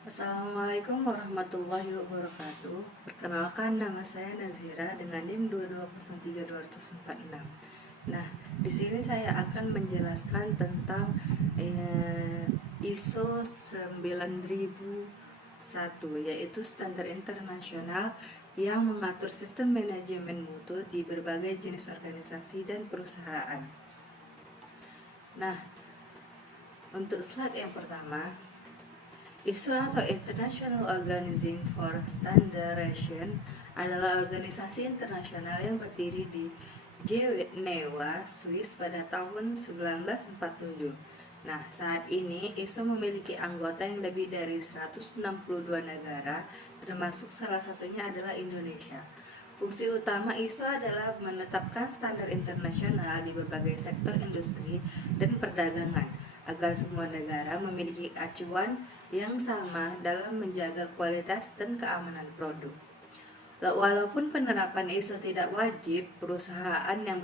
Assalamualaikum warahmatullahi wabarakatuh. Perkenalkan, nama saya Nazira dengan NIM 2203246. Nah, di sini saya akan menjelaskan tentang ISO 9001, yaitu standar internasional yang mengatur sistem manajemen mutu di berbagai jenis organisasi dan perusahaan. Nah, untuk slide yang pertama, ISO atau International Organizing for Standardization adalah organisasi internasional yang berdiri di Jenewa, Swiss pada tahun 1947. Nah, saat ini ISO memiliki anggota yang lebih dari 162 negara, termasuk salah satunya adalah Indonesia. Fungsi utama ISO adalah menetapkan standar internasional di berbagai sektor industri dan perdagangan agar semua negara memiliki acuan yang sama dalam menjaga kualitas dan keamanan produk. Walaupun penerapan ISO tidak wajib, perusahaan yang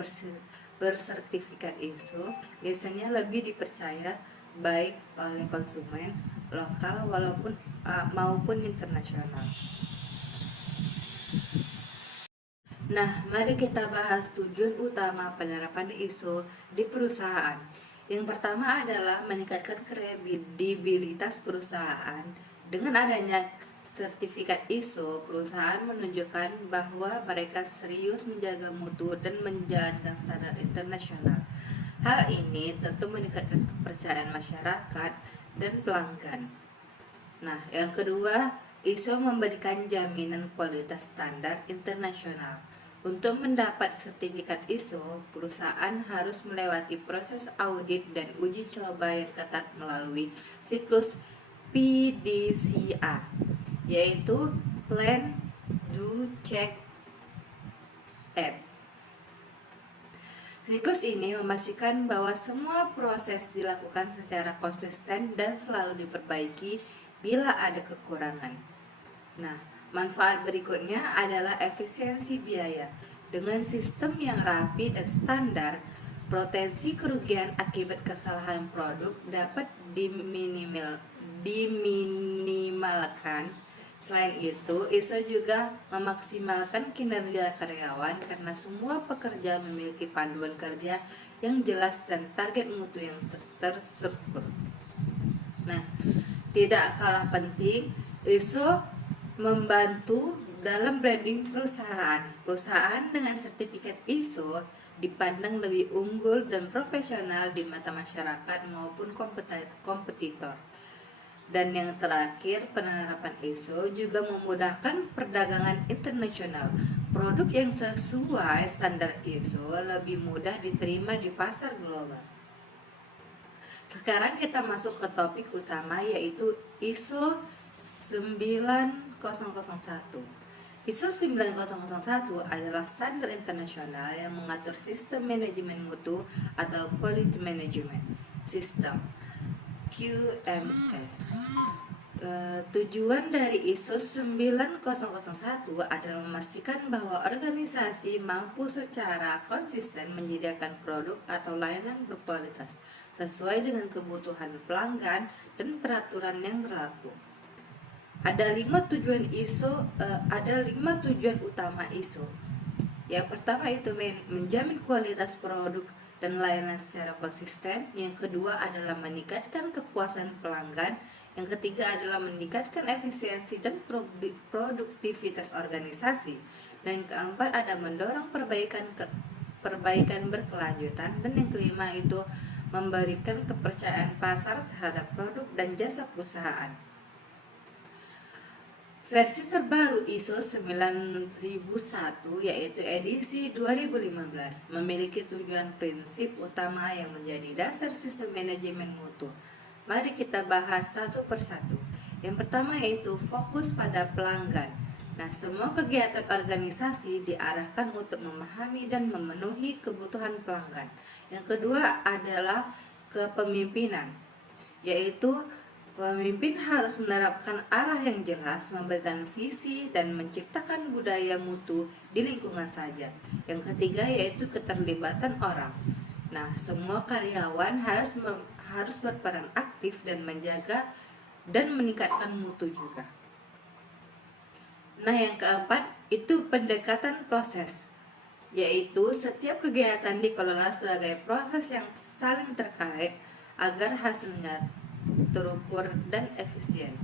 bersertifikat ISO biasanya lebih dipercaya baik oleh konsumen lokal maupun internasional. Nah, mari kita bahas tujuan utama penerapan ISO di perusahaan. Yang pertama adalah meningkatkan kredibilitas perusahaan. Dengan adanya sertifikat ISO, perusahaan menunjukkan bahwa mereka serius menjaga mutu dan menjalankan standar internasional. Hal ini tentu meningkatkan kepercayaan masyarakat dan pelanggan. Nah, yang kedua, ISO memberikan jaminan kualitas standar internasional. Untuk mendapat sertifikat ISO, perusahaan harus melewati proses audit dan uji coba yang ketat melalui siklus PDCA, yaitu Plan, Do, Check, Act. Siklus ini memastikan bahwa semua proses dilakukan secara konsisten dan selalu diperbaiki bila ada kekurangan. Nah, manfaat berikutnya adalah efisiensi biaya. Dengan sistem yang rapi dan standar, potensi kerugian akibat kesalahan produk dapat diminimalkan. Selain itu, ISO juga memaksimalkan kinerja karyawan karena semua pekerja memiliki panduan kerja yang jelas dan target mutu yang terstruktur. Nah, tidak kalah penting, ISO membantu dalam branding perusahaan. Perusahaan dengan sertifikat ISO dipandang lebih unggul dan profesional di mata masyarakat maupun kompetitor. Dan yang terakhir, penerapan ISO juga memudahkan perdagangan internasional. Produk yang sesuai standar ISO lebih mudah diterima di pasar global. Sekarang kita masuk ke topik utama, yaitu ISO 9001. ISO 9001 adalah standar internasional yang mengatur sistem manajemen mutu atau Quality Management System QMS. Tujuan dari ISO 9001 adalah memastikan bahwa organisasi mampu secara konsisten menyediakan produk atau layanan berkualitas sesuai dengan kebutuhan pelanggan dan peraturan yang berlaku. Ada 5 tujuan utama ISO. Yang pertama itu menjamin kualitas produk dan layanan secara konsisten. Yang kedua adalah meningkatkan kepuasan pelanggan. Yang ketiga adalah meningkatkan efisiensi dan produktivitas organisasi. Dan yang keempat ada mendorong perbaikan berkelanjutan. Dan yang kelima itu memberikan kepercayaan pasar terhadap produk dan jasa perusahaan. Versi terbaru ISO 9001 yaitu edisi 2015 memiliki tujuan prinsip utama yang menjadi dasar sistem manajemen mutu. Mari kita bahas satu persatu. Yang pertama yaitu fokus pada pelanggan. Nah, semua kegiatan organisasi diarahkan untuk memahami dan memenuhi kebutuhan pelanggan. Yang kedua adalah kepemimpinan, yaitu pemimpin harus menerapkan arah yang jelas, memberikan visi, dan menciptakan budaya mutu di lingkungan saja. Yang ketiga yaitu keterlibatan orang. Nah, semua karyawan harus berperan aktif dan menjaga dan meningkatkan mutu juga. Nah, yang keempat itu pendekatan proses, yaitu setiap kegiatan dikelola sebagai proses yang saling terkait agar hasilnya terukur dan efisien.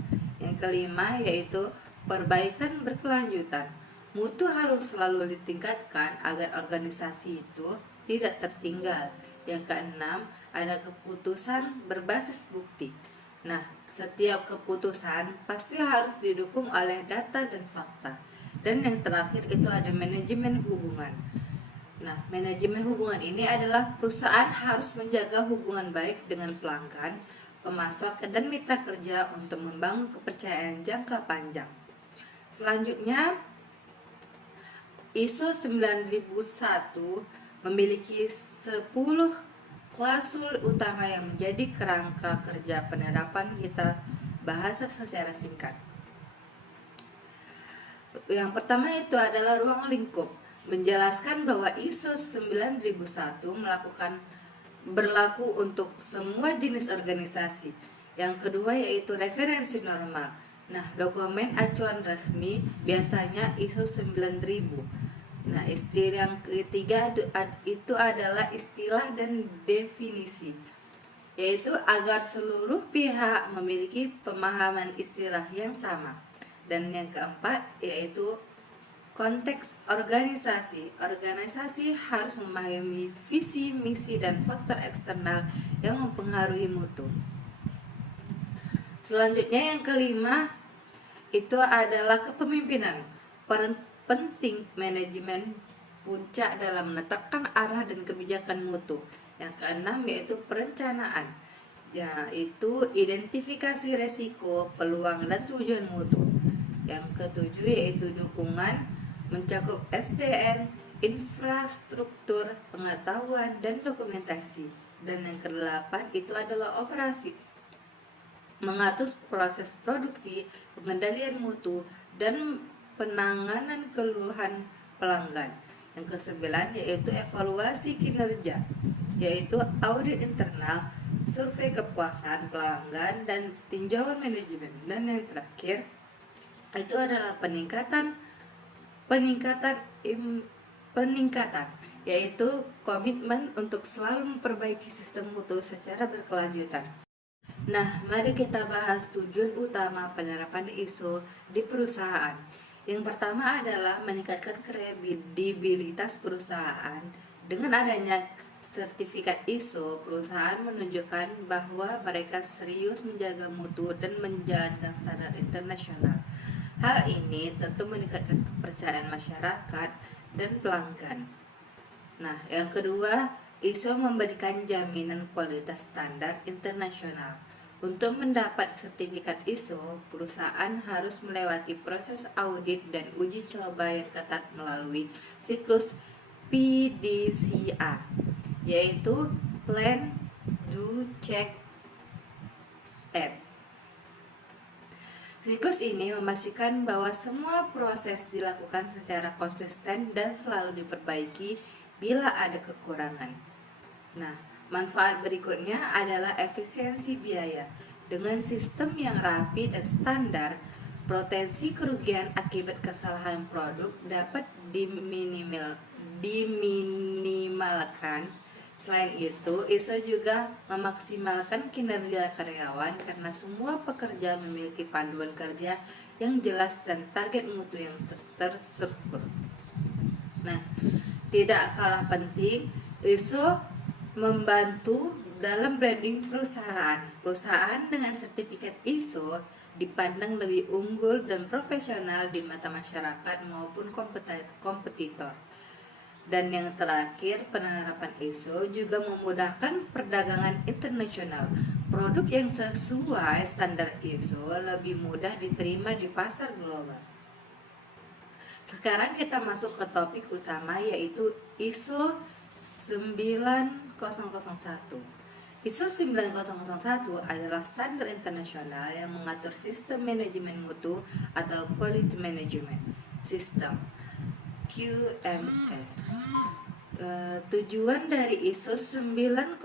Yang kelima yaitu perbaikan berkelanjutan. Mutu harus selalu ditingkatkan agar organisasi itu tidak tertinggal. Yang keenam, ada keputusan berbasis bukti. Nah, setiap keputusan pasti harus didukung oleh data dan fakta. Dan yang terakhir itu ada manajemen hubungan. Nah, manajemen hubungan ini adalah perusahaan harus menjaga hubungan baik dengan pelanggan, pemasok, dan mitra kerja untuk membangun kepercayaan jangka panjang. Selanjutnya, ISO 9001 memiliki 10 klausul utama yang menjadi kerangka kerja penerapan kita bahasa secara singkat. Yang pertama itu adalah ruang lingkup, menjelaskan bahwa ISO 9001 berlaku untuk semua jenis organisasi. Yang kedua yaitu referensi normal. Nah, dokumen acuan resmi biasanya ISO 9000. Nah, istilah yang ketiga itu adalah istilah dan definisi, yaitu agar seluruh pihak memiliki pemahaman istilah yang sama. Dan yang keempat yaitu konteks organisasi. Organisasi harus memahami visi, misi, dan faktor eksternal yang mempengaruhi mutu. Selanjutnya yang kelima itu adalah kepemimpinan. Peran penting manajemen puncak dalam menetapkan arah dan kebijakan mutu. Yang keenam yaitu perencanaan, yaitu identifikasi resiko, peluang, dan tujuan mutu. Yang ketujuh yaitu dukungan, mencakup SDM, infrastruktur, pengetahuan, dan dokumentasi. Dan yang kedelapan itu adalah operasi, mengatur proses produksi, pengendalian mutu, dan penanganan keluhan pelanggan. Yang kesembilan yaitu evaluasi kinerja, yaitu audit internal, survei kepuasan pelanggan, dan tinjauan manajemen. Dan yang terakhir itu adalah peningkatan, yaitu komitmen untuk selalu memperbaiki sistem mutu secara berkelanjutan. Nah, mari kita bahas tujuan utama penerapan ISO di perusahaan. Yang pertama adalah meningkatkan kredibilitas perusahaan. Dengan adanya sertifikat ISO, perusahaan menunjukkan bahwa mereka serius menjaga mutu dan menjalankan standar internasional. Hal ini tentu meningkatkan kepercayaan masyarakat dan pelanggan. Nah, yang kedua, ISO memberikan jaminan kualitas standar internasional. Untuk mendapat sertifikat ISO, perusahaan harus melewati proses audit dan uji coba yang ketat melalui siklus PDCA, yaitu Plan, Do, Check, Act. Siklus ini memastikan bahwa semua proses dilakukan secara konsisten dan selalu diperbaiki bila ada kekurangan. Nah, manfaat berikutnya adalah efisiensi biaya. Dengan sistem yang rapi dan standar, potensi kerugian akibat kesalahan produk dapat diminimalkan. Selain itu, ISO juga memaksimalkan kinerja karyawan karena semua pekerja memiliki panduan kerja yang jelas dan target mutu yang terstruktur. Nah, tidak kalah penting, ISO membantu dalam branding perusahaan. Perusahaan dengan sertifikat ISO dipandang lebih unggul dan profesional di mata masyarakat maupun kompetitor. Dan yang terakhir, penerapan ISO juga memudahkan perdagangan internasional. Produk yang sesuai standar ISO lebih mudah diterima di pasar global. Sekarang kita masuk ke topik utama, yaitu ISO 9001. ISO 9001 adalah standar internasional yang mengatur sistem manajemen mutu atau Quality Management System, QMS. Tujuan dari ISO 9001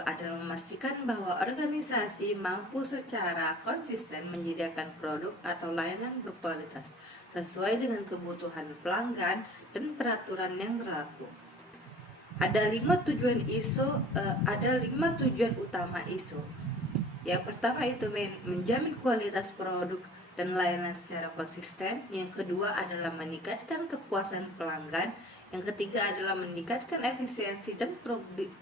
adalah memastikan bahwa organisasi mampu secara konsisten menyediakan produk atau layanan berkualitas sesuai dengan kebutuhan pelanggan dan peraturan yang berlaku. Ada 5 tujuan utama ISO. Yang pertama itu menjamin kualitas produk dan layanan secara konsisten. Yang kedua adalah meningkatkan kepuasan pelanggan. Yang ketiga adalah meningkatkan efisiensi dan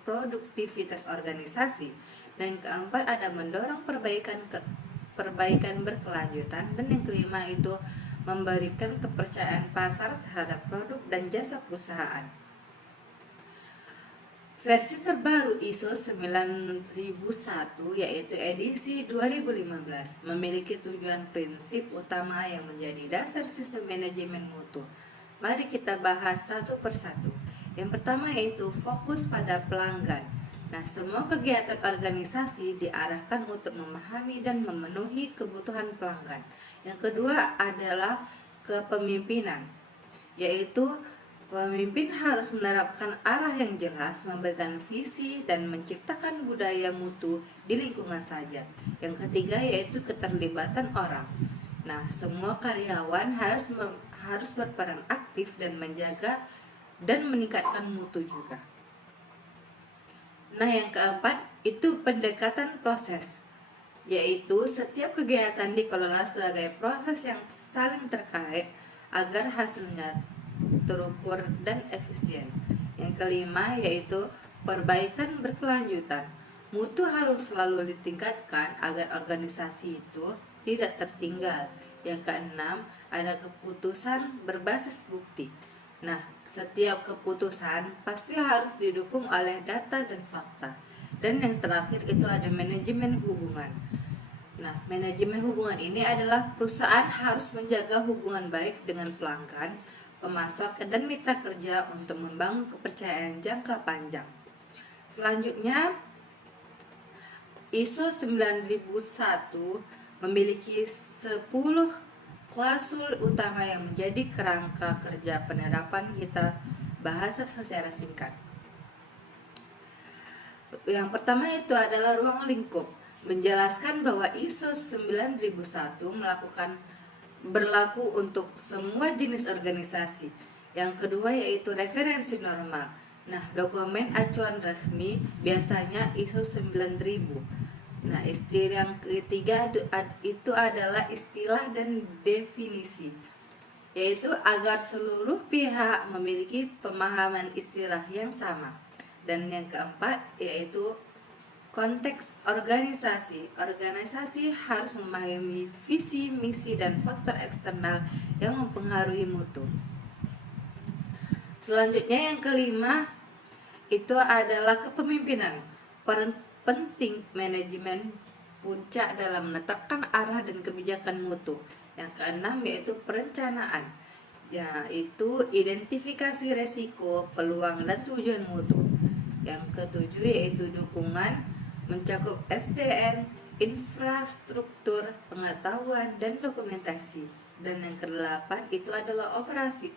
produktivitas organisasi. Dan yang keempat ada mendorong perbaikan berkelanjutan. Dan yang kelima itu memberikan kepercayaan pasar terhadap produk dan jasa perusahaan. Versi terbaru ISO 9001 yaitu edisi 2015 memiliki tujuan prinsip utama yang menjadi dasar sistem manajemen mutu. Mari kita bahas satu persatu. Yang pertama yaitu fokus pada pelanggan. Nah, semua kegiatan organisasi diarahkan untuk memahami dan memenuhi kebutuhan pelanggan. Yang kedua adalah kepemimpinan, yaitu pemimpin harus menerapkan arah yang jelas, memberikan visi, dan menciptakan budaya mutu di lingkungan saja. Yang ketiga yaitu keterlibatan orang. Nah, semua karyawan harus berperan aktif dan menjaga dan meningkatkan mutu juga. Nah, yang keempat itu pendekatan proses, yaitu setiap kegiatan dikelola sebagai proses yang saling terkait agar hasilnya terukur dan efisien. Yang kelima yaitu perbaikan berkelanjutan. Mutu harus selalu ditingkatkan agar organisasi itu tidak tertinggal. Yang keenam ada keputusan berbasis bukti. Nah, setiap keputusan pasti harus didukung oleh data dan fakta. Dan yang terakhir itu ada manajemen hubungan. Nah, manajemen hubungan ini adalah perusahaan harus menjaga hubungan baik dengan pelanggan, pemasok, dan mitra kerja untuk membangun kepercayaan jangka panjang. Selanjutnya, ISO 9001 memiliki 10 klausul utama yang menjadi kerangka kerja penerapan kita bahasa secara singkat. Yang pertama itu adalah ruang lingkup, menjelaskan bahwa ISO 9001 berlaku untuk semua jenis organisasi. Yang kedua yaitu referensi normal. Nah, dokumen acuan resmi biasanya ISO 9000. Nah, istilah yang ketiga itu adalah istilah dan definisi, yaitu agar seluruh pihak memiliki pemahaman istilah yang sama. Dan yang keempat yaitu konteks organisasi. Organisasi harus memahami visi, misi, dan faktor eksternal yang mempengaruhi mutu. Selanjutnya yang kelima itu adalah kepemimpinan. Peran penting manajemen puncak dalam menetapkan arah dan kebijakan mutu. Yang keenam yaitu perencanaan, yaitu identifikasi resiko, peluang, dan tujuan mutu. Yang ketujuh yaitu dukungan, mencakup SDM, infrastruktur, pengetahuan, dan dokumentasi. Dan yang kedelapan itu adalah operasi,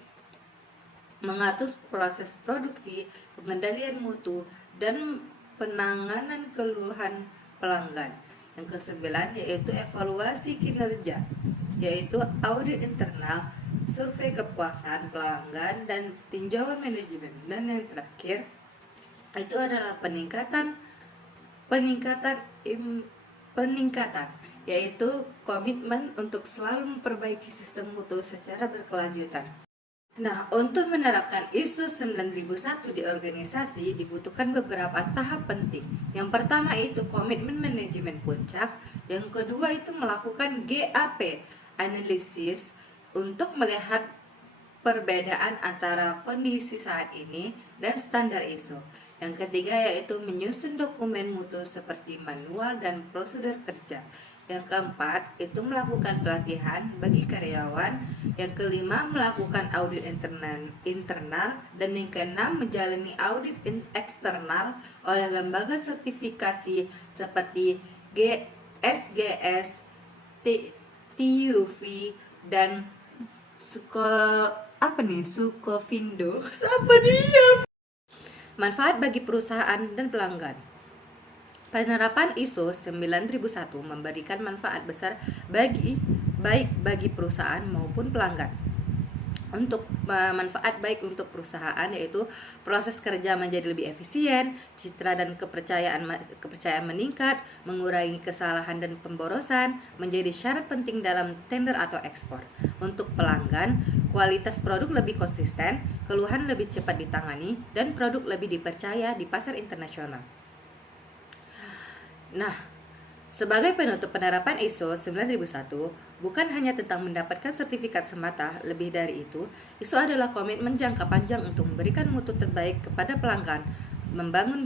mengatur proses produksi, pengendalian mutu, dan penanganan keluhan pelanggan. Yang kesembilan yaitu evaluasi kinerja, yaitu audit internal, survei kepuasan pelanggan, dan tinjauan manajemen. Dan yang terakhir itu adalah peningkatan, yaitu komitmen untuk selalu memperbaiki sistem mutu secara berkelanjutan. Nah, untuk menerapkan ISO 9001 di organisasi dibutuhkan beberapa tahap penting. Yang pertama itu komitmen manajemen puncak. Yang kedua itu melakukan GAP, analisis, untuk melihat perbedaan antara kondisi saat ini dan standar ISO. Yang ketiga yaitu menyusun dokumen mutu seperti manual dan prosedur kerja. Yang keempat itu melakukan pelatihan bagi karyawan. Yang kelima melakukan audit internal. Dan yang keenam menjalani audit eksternal oleh lembaga sertifikasi seperti SGS, TUV, dan Sukovindo. Siapa dia? Manfaat bagi perusahaan dan pelanggan. Penerapan ISO 9001 memberikan manfaat besar baik bagi perusahaan maupun pelanggan. Untuk manfaat baik untuk perusahaan yaitu proses kerja menjadi lebih efisien, citra dan kepercayaan meningkat, mengurangi kesalahan dan pemborosan, menjadi syarat penting dalam tender atau ekspor. Untuk pelanggan, kualitas produk lebih konsisten, keluhan lebih cepat ditangani, dan produk lebih dipercaya di pasar internasional. Nah, sebagai penutup, penerapan ISO 9001 bukan hanya tentang mendapatkan sertifikat semata, lebih dari itu, ISO adalah komitmen jangka panjang untuk memberikan mutu terbaik kepada pelanggan, membangun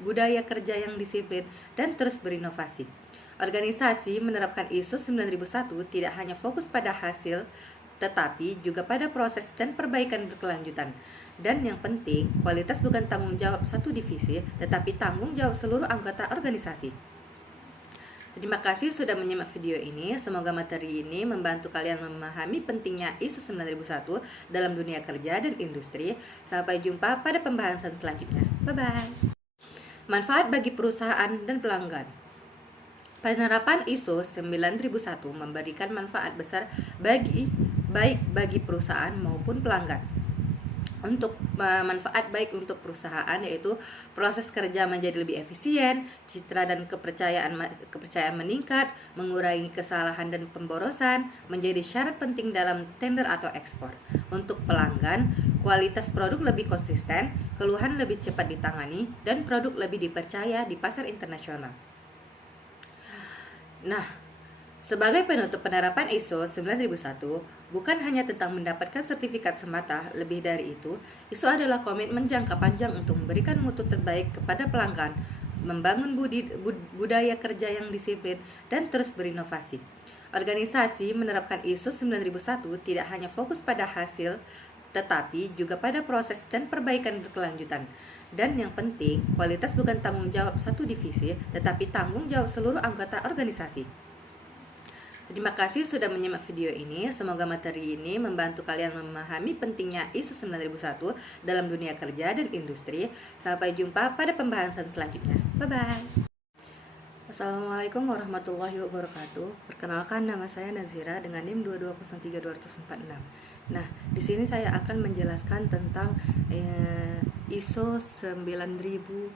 budaya kerja yang disiplin, dan terus berinovasi. Organisasi menerapkan ISO 9001 tidak hanya fokus pada hasil, tetapi juga pada proses dan perbaikan berkelanjutan. Dan yang penting, kualitas bukan tanggung jawab satu divisi, tetapi tanggung jawab seluruh anggota organisasi. Terima kasih sudah menyimak video ini. Semoga materi ini membantu kalian memahami pentingnya ISO 9001 dalam dunia kerja dan industri. Sampai jumpa pada pembahasan selanjutnya. Bye-bye. Manfaat bagi perusahaan dan pelanggan. Penerapan ISO 9001 memberikan manfaat besar baik bagi perusahaan maupun pelanggan. Untuk manfaat baik untuk perusahaan yaitu proses kerja menjadi lebih efisien, citra dan kepercayaan meningkat, mengurangi kesalahan dan pemborosan, menjadi syarat penting dalam tender atau ekspor. Untuk pelanggan, kualitas produk lebih konsisten, keluhan lebih cepat ditangani, dan produk lebih dipercaya di pasar internasional. Nah, sebagai penutup, penerapan ISO 9001 bukan hanya tentang mendapatkan sertifikat semata, lebih dari itu, ISO adalah komitmen jangka panjang untuk memberikan mutu terbaik kepada pelanggan, membangun budaya kerja yang disiplin, dan terus berinovasi. Organisasi menerapkan ISO 9001 tidak hanya fokus pada hasil, tetapi juga pada proses dan perbaikan berkelanjutan. Dan yang penting, kualitas bukan tanggung jawab satu divisi, tetapi tanggung jawab seluruh anggota organisasi. Terima kasih sudah menyimak video ini. Semoga materi ini membantu kalian memahami pentingnya ISO 9001 dalam dunia kerja dan industri. Sampai jumpa pada pembahasan selanjutnya. Bye-bye. Assalamualaikum warahmatullahi wabarakatuh. Perkenalkan, nama saya Nazira dengan NIM 2203246. Nah, di sini saya akan menjelaskan tentang ISO 9001,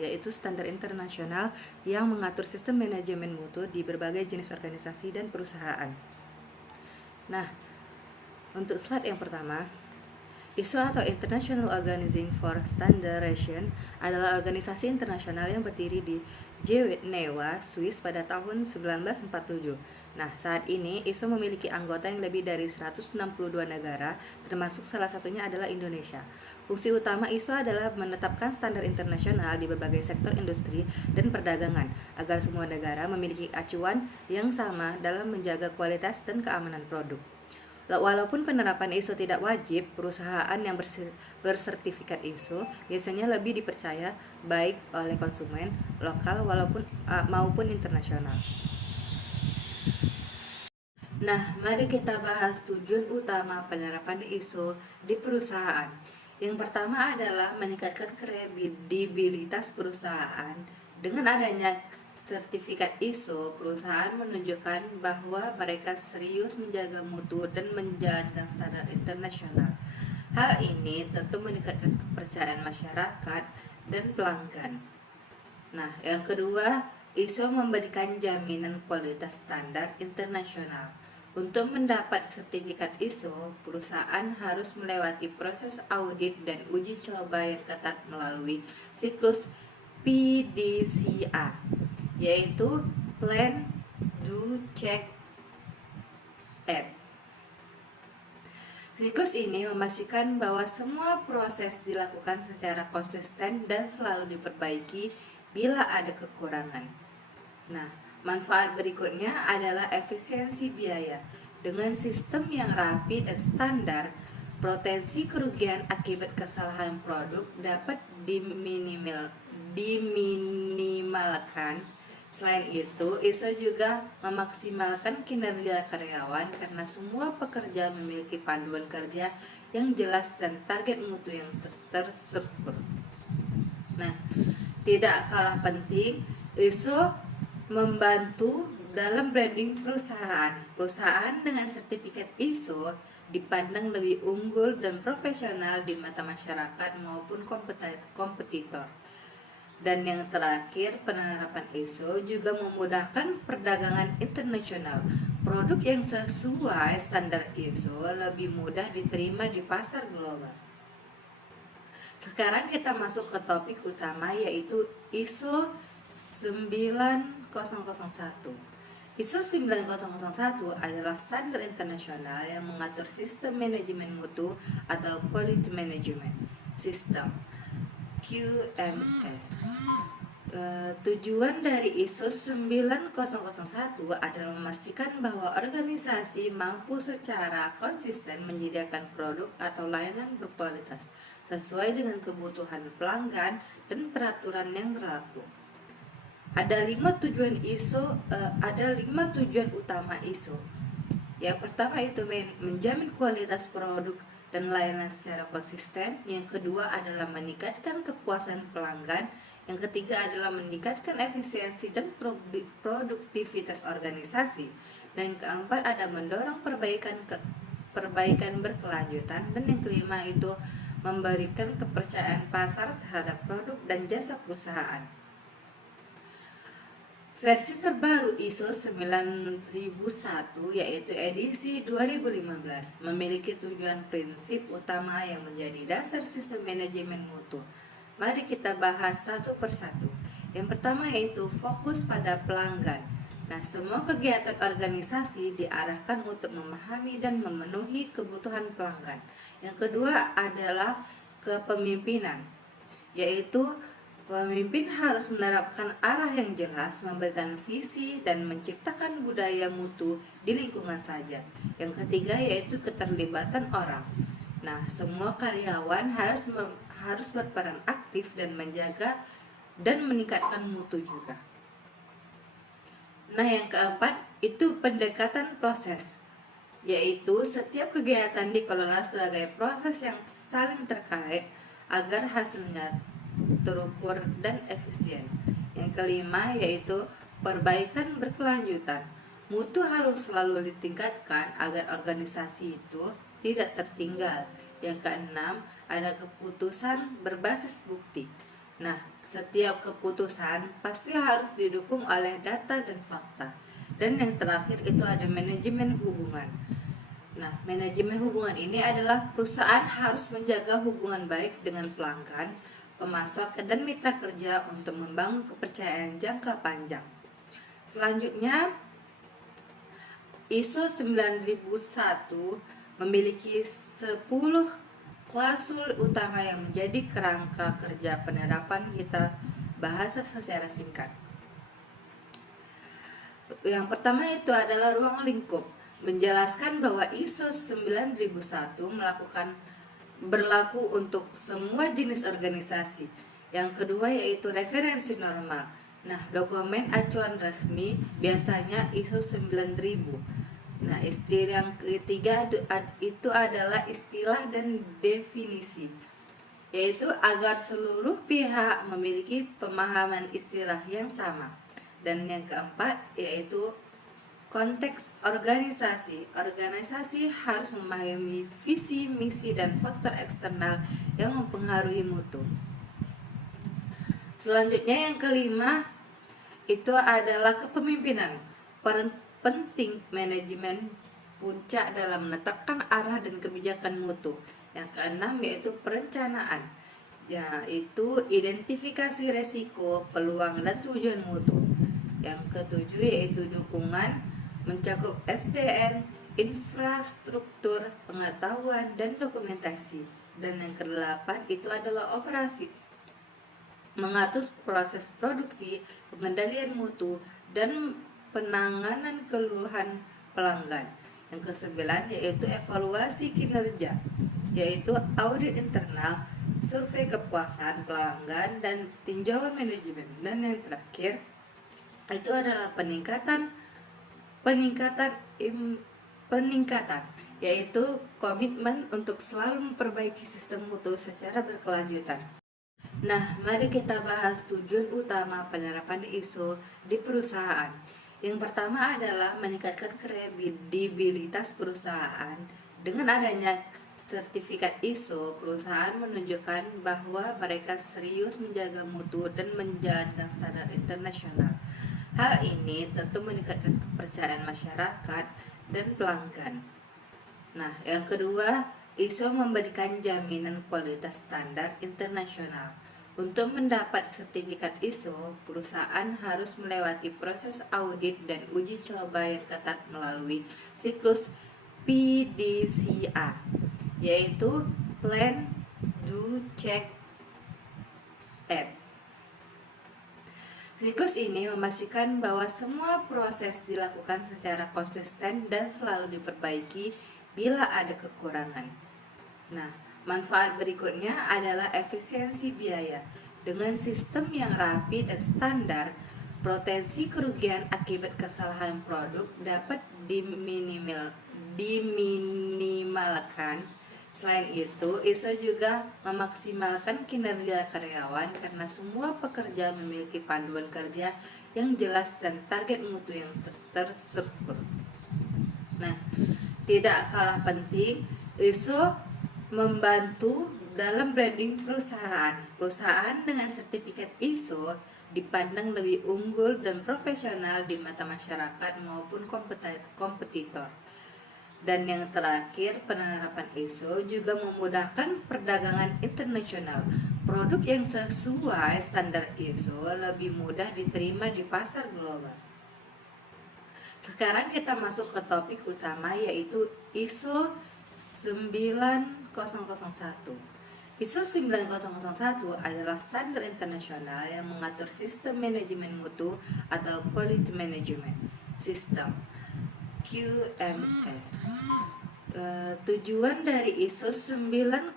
yaitu standar internasional yang mengatur sistem manajemen mutu di berbagai jenis organisasi dan perusahaan. Nah, untuk slide yang pertama, ISO atau International Organizing for Standardization adalah organisasi internasional yang berdiri di Jenewa, Swiss pada tahun 1947. Nah, saat ini ISO memiliki anggota yang lebih dari 162 negara, termasuk salah satunya adalah Indonesia. Fungsi utama ISO adalah menetapkan standar internasional di berbagai sektor industri dan perdagangan, agar semua negara memiliki acuan yang sama dalam menjaga kualitas dan keamanan produk. Walaupun penerapan ISO tidak wajib, perusahaan yang bersertifikat ISO biasanya lebih dipercaya baik oleh konsumen lokal maupun internasional. Nah, mari kita bahas tujuan utama penerapan ISO di perusahaan. Yang pertama adalah meningkatkan kredibilitas perusahaan. Dengan adanya sertifikat ISO, perusahaan menunjukkan bahwa mereka serius menjaga mutu dan menjalankan standar internasional. Hal ini tentu meningkatkan kepercayaan masyarakat dan pelanggan. Nah, yang kedua, ISO memberikan jaminan kualitas standar internasional. Untuk mendapat sertifikat ISO, perusahaan harus melewati proses audit dan uji coba yang ketat melalui siklus PDCA, yaitu Plan, Do, Check, Act. Siklus ini memastikan bahwa semua proses dilakukan secara konsisten dan selalu diperbaiki bila ada kekurangan. Nah, manfaat berikutnya adalah efisiensi biaya. Dengan sistem yang rapi dan standar, potensi kerugian akibat kesalahan produk dapat diminimalkan. Selain itu, ISO juga memaksimalkan kinerja karyawan karena semua pekerja memiliki panduan kerja yang jelas dan target mutu yang terstruktur. Nah, tidak kalah penting, ISO membantu dalam branding perusahaan. Perusahaan dengan sertifikat ISO dipandang lebih unggul dan profesional di mata masyarakat maupun kompetitor. Dan yang terakhir, penerapan ISO juga memudahkan perdagangan internasional. Produk yang sesuai standar ISO lebih mudah diterima di pasar global. Sekarang kita masuk ke topik utama, yaitu ISO 9001. ISO 9001 adalah standar internasional yang mengatur sistem manajemen mutu atau Quality Management System QMS. Tujuan dari ISO 9001 adalah memastikan bahwa organisasi mampu secara konsisten menyediakan produk atau layanan berkualitas sesuai dengan kebutuhan pelanggan dan peraturan yang berlaku. Ada 5 tujuan ISO, ada 5 tujuan utama ISO. Yang pertama itu menjamin kualitas produk dan layanan secara konsisten. Yang kedua adalah meningkatkan kepuasan pelanggan. Yang ketiga adalah meningkatkan efisiensi dan produktivitas organisasi. Dan yang keempat ada mendorong perbaikan berkelanjutan. Dan yang kelima itu memberikan kepercayaan pasar terhadap produk dan jasa perusahaan. Versi terbaru ISO 9001 yaitu edisi 2015 memiliki tujuan prinsip utama yang menjadi dasar sistem manajemen mutu. Mari kita bahas satu persatu. Yang pertama yaitu fokus pada pelanggan. Nah, semua kegiatan organisasi diarahkan untuk memahami dan memenuhi kebutuhan pelanggan. Yang kedua adalah kepemimpinan, yaitu pemimpin harus menerapkan arah yang jelas, memberikan visi, dan menciptakan budaya mutu di lingkungan saja. Yang ketiga yaitu keterlibatan orang. Nah, semua karyawan harus berperan aktif dan menjaga dan meningkatkan mutu juga. Nah, yang keempat itu pendekatan proses, yaitu setiap kegiatan dikelola sebagai proses yang saling terkait agar hasilnya terukur dan efisien. Yang kelima yaitu perbaikan berkelanjutan. Mutu harus selalu ditingkatkan agar organisasi itu tidak tertinggal. Yang keenam ada keputusan berbasis bukti. Nah, setiap keputusan pasti harus didukung oleh data dan fakta. Dan yang terakhir itu ada manajemen hubungan. Nah, manajemen hubungan ini adalah perusahaan harus menjaga hubungan baik dengan pelanggan, pemasok, dan mitra kerja untuk membangun kepercayaan jangka panjang. Selanjutnya, ISO 9001 memiliki 10 klausul utama yang menjadi kerangka kerja penerapan. Kita bahas secara singkat. Yang pertama itu adalah ruang lingkup, menjelaskan bahwa ISO 9001 berlaku untuk semua jenis organisasi. Yang kedua yaitu referensi normal. Nah, dokumen acuan resmi biasanya ISO 9000. Nah, istilah yang ketiga itu adalah istilah dan definisi, yaitu agar seluruh pihak memiliki pemahaman istilah yang sama. Dan yang keempat yaitu konteks organisasi. Organisasi harus memahami visi, misi, dan faktor eksternal yang mempengaruhi mutu. Selanjutnya yang kelima itu adalah kepemimpinan. Peran penting manajemen puncak dalam menetapkan arah dan kebijakan mutu. Yang keenam yaitu perencanaan, yaitu identifikasi resiko, peluang, dan tujuan mutu. Yang ketujuh yaitu dukungan, mencakup SDM, infrastruktur, pengetahuan, dan dokumentasi. Dan yang kedelapan itu adalah operasi, mengatur proses produksi, pengendalian mutu, dan penanganan keluhan pelanggan. Yang kesembilan yaitu evaluasi kinerja, yaitu audit internal, survei kepuasan pelanggan, dan tinjauan manajemen. Dan yang terakhir itu adalah peningkatan yaitu komitmen untuk selalu memperbaiki sistem mutu secara berkelanjutan. Nah, mari kita bahas tujuan utama penerapan ISO di perusahaan. Yang pertama adalah meningkatkan kredibilitas perusahaan. Dengan adanya sertifikat ISO, perusahaan menunjukkan bahwa mereka serius menjaga mutu dan menjalankan standar internasional. Hal ini tentu meningkatkan kepercayaan masyarakat dan pelanggan. Nah, yang kedua, ISO memberikan jaminan kualitas standar internasional. Untuk mendapat sertifikat ISO, perusahaan harus melewati proses audit dan uji coba yang ketat melalui siklus PDCA, yaitu Plan, Do, Check, Act. Siklus ini memastikan bahwa semua proses dilakukan secara konsisten dan selalu diperbaiki bila ada kekurangan. Nah, manfaat berikutnya adalah efisiensi biaya. Dengan sistem yang rapi dan standar, potensi kerugian akibat kesalahan produk dapat diminimalkan. Selain itu, ISO juga memaksimalkan kinerja karyawan karena semua pekerja memiliki panduan kerja yang jelas dan target mutu yang terstruktur. Nah, tidak kalah penting, ISO membantu dalam branding perusahaan. Perusahaan dengan sertifikat ISO dipandang lebih unggul dan profesional di mata masyarakat maupun kompetitor. Dan yang terakhir, penerapan ISO juga memudahkan perdagangan internasional. Produk yang sesuai standar ISO lebih mudah diterima di pasar global. Sekarang kita masuk ke topik utama, yaitu ISO 9001. ISO 9001 adalah standar internasional yang mengatur sistem manajemen mutu atau Quality Management System QMS. Tujuan dari ISO 9001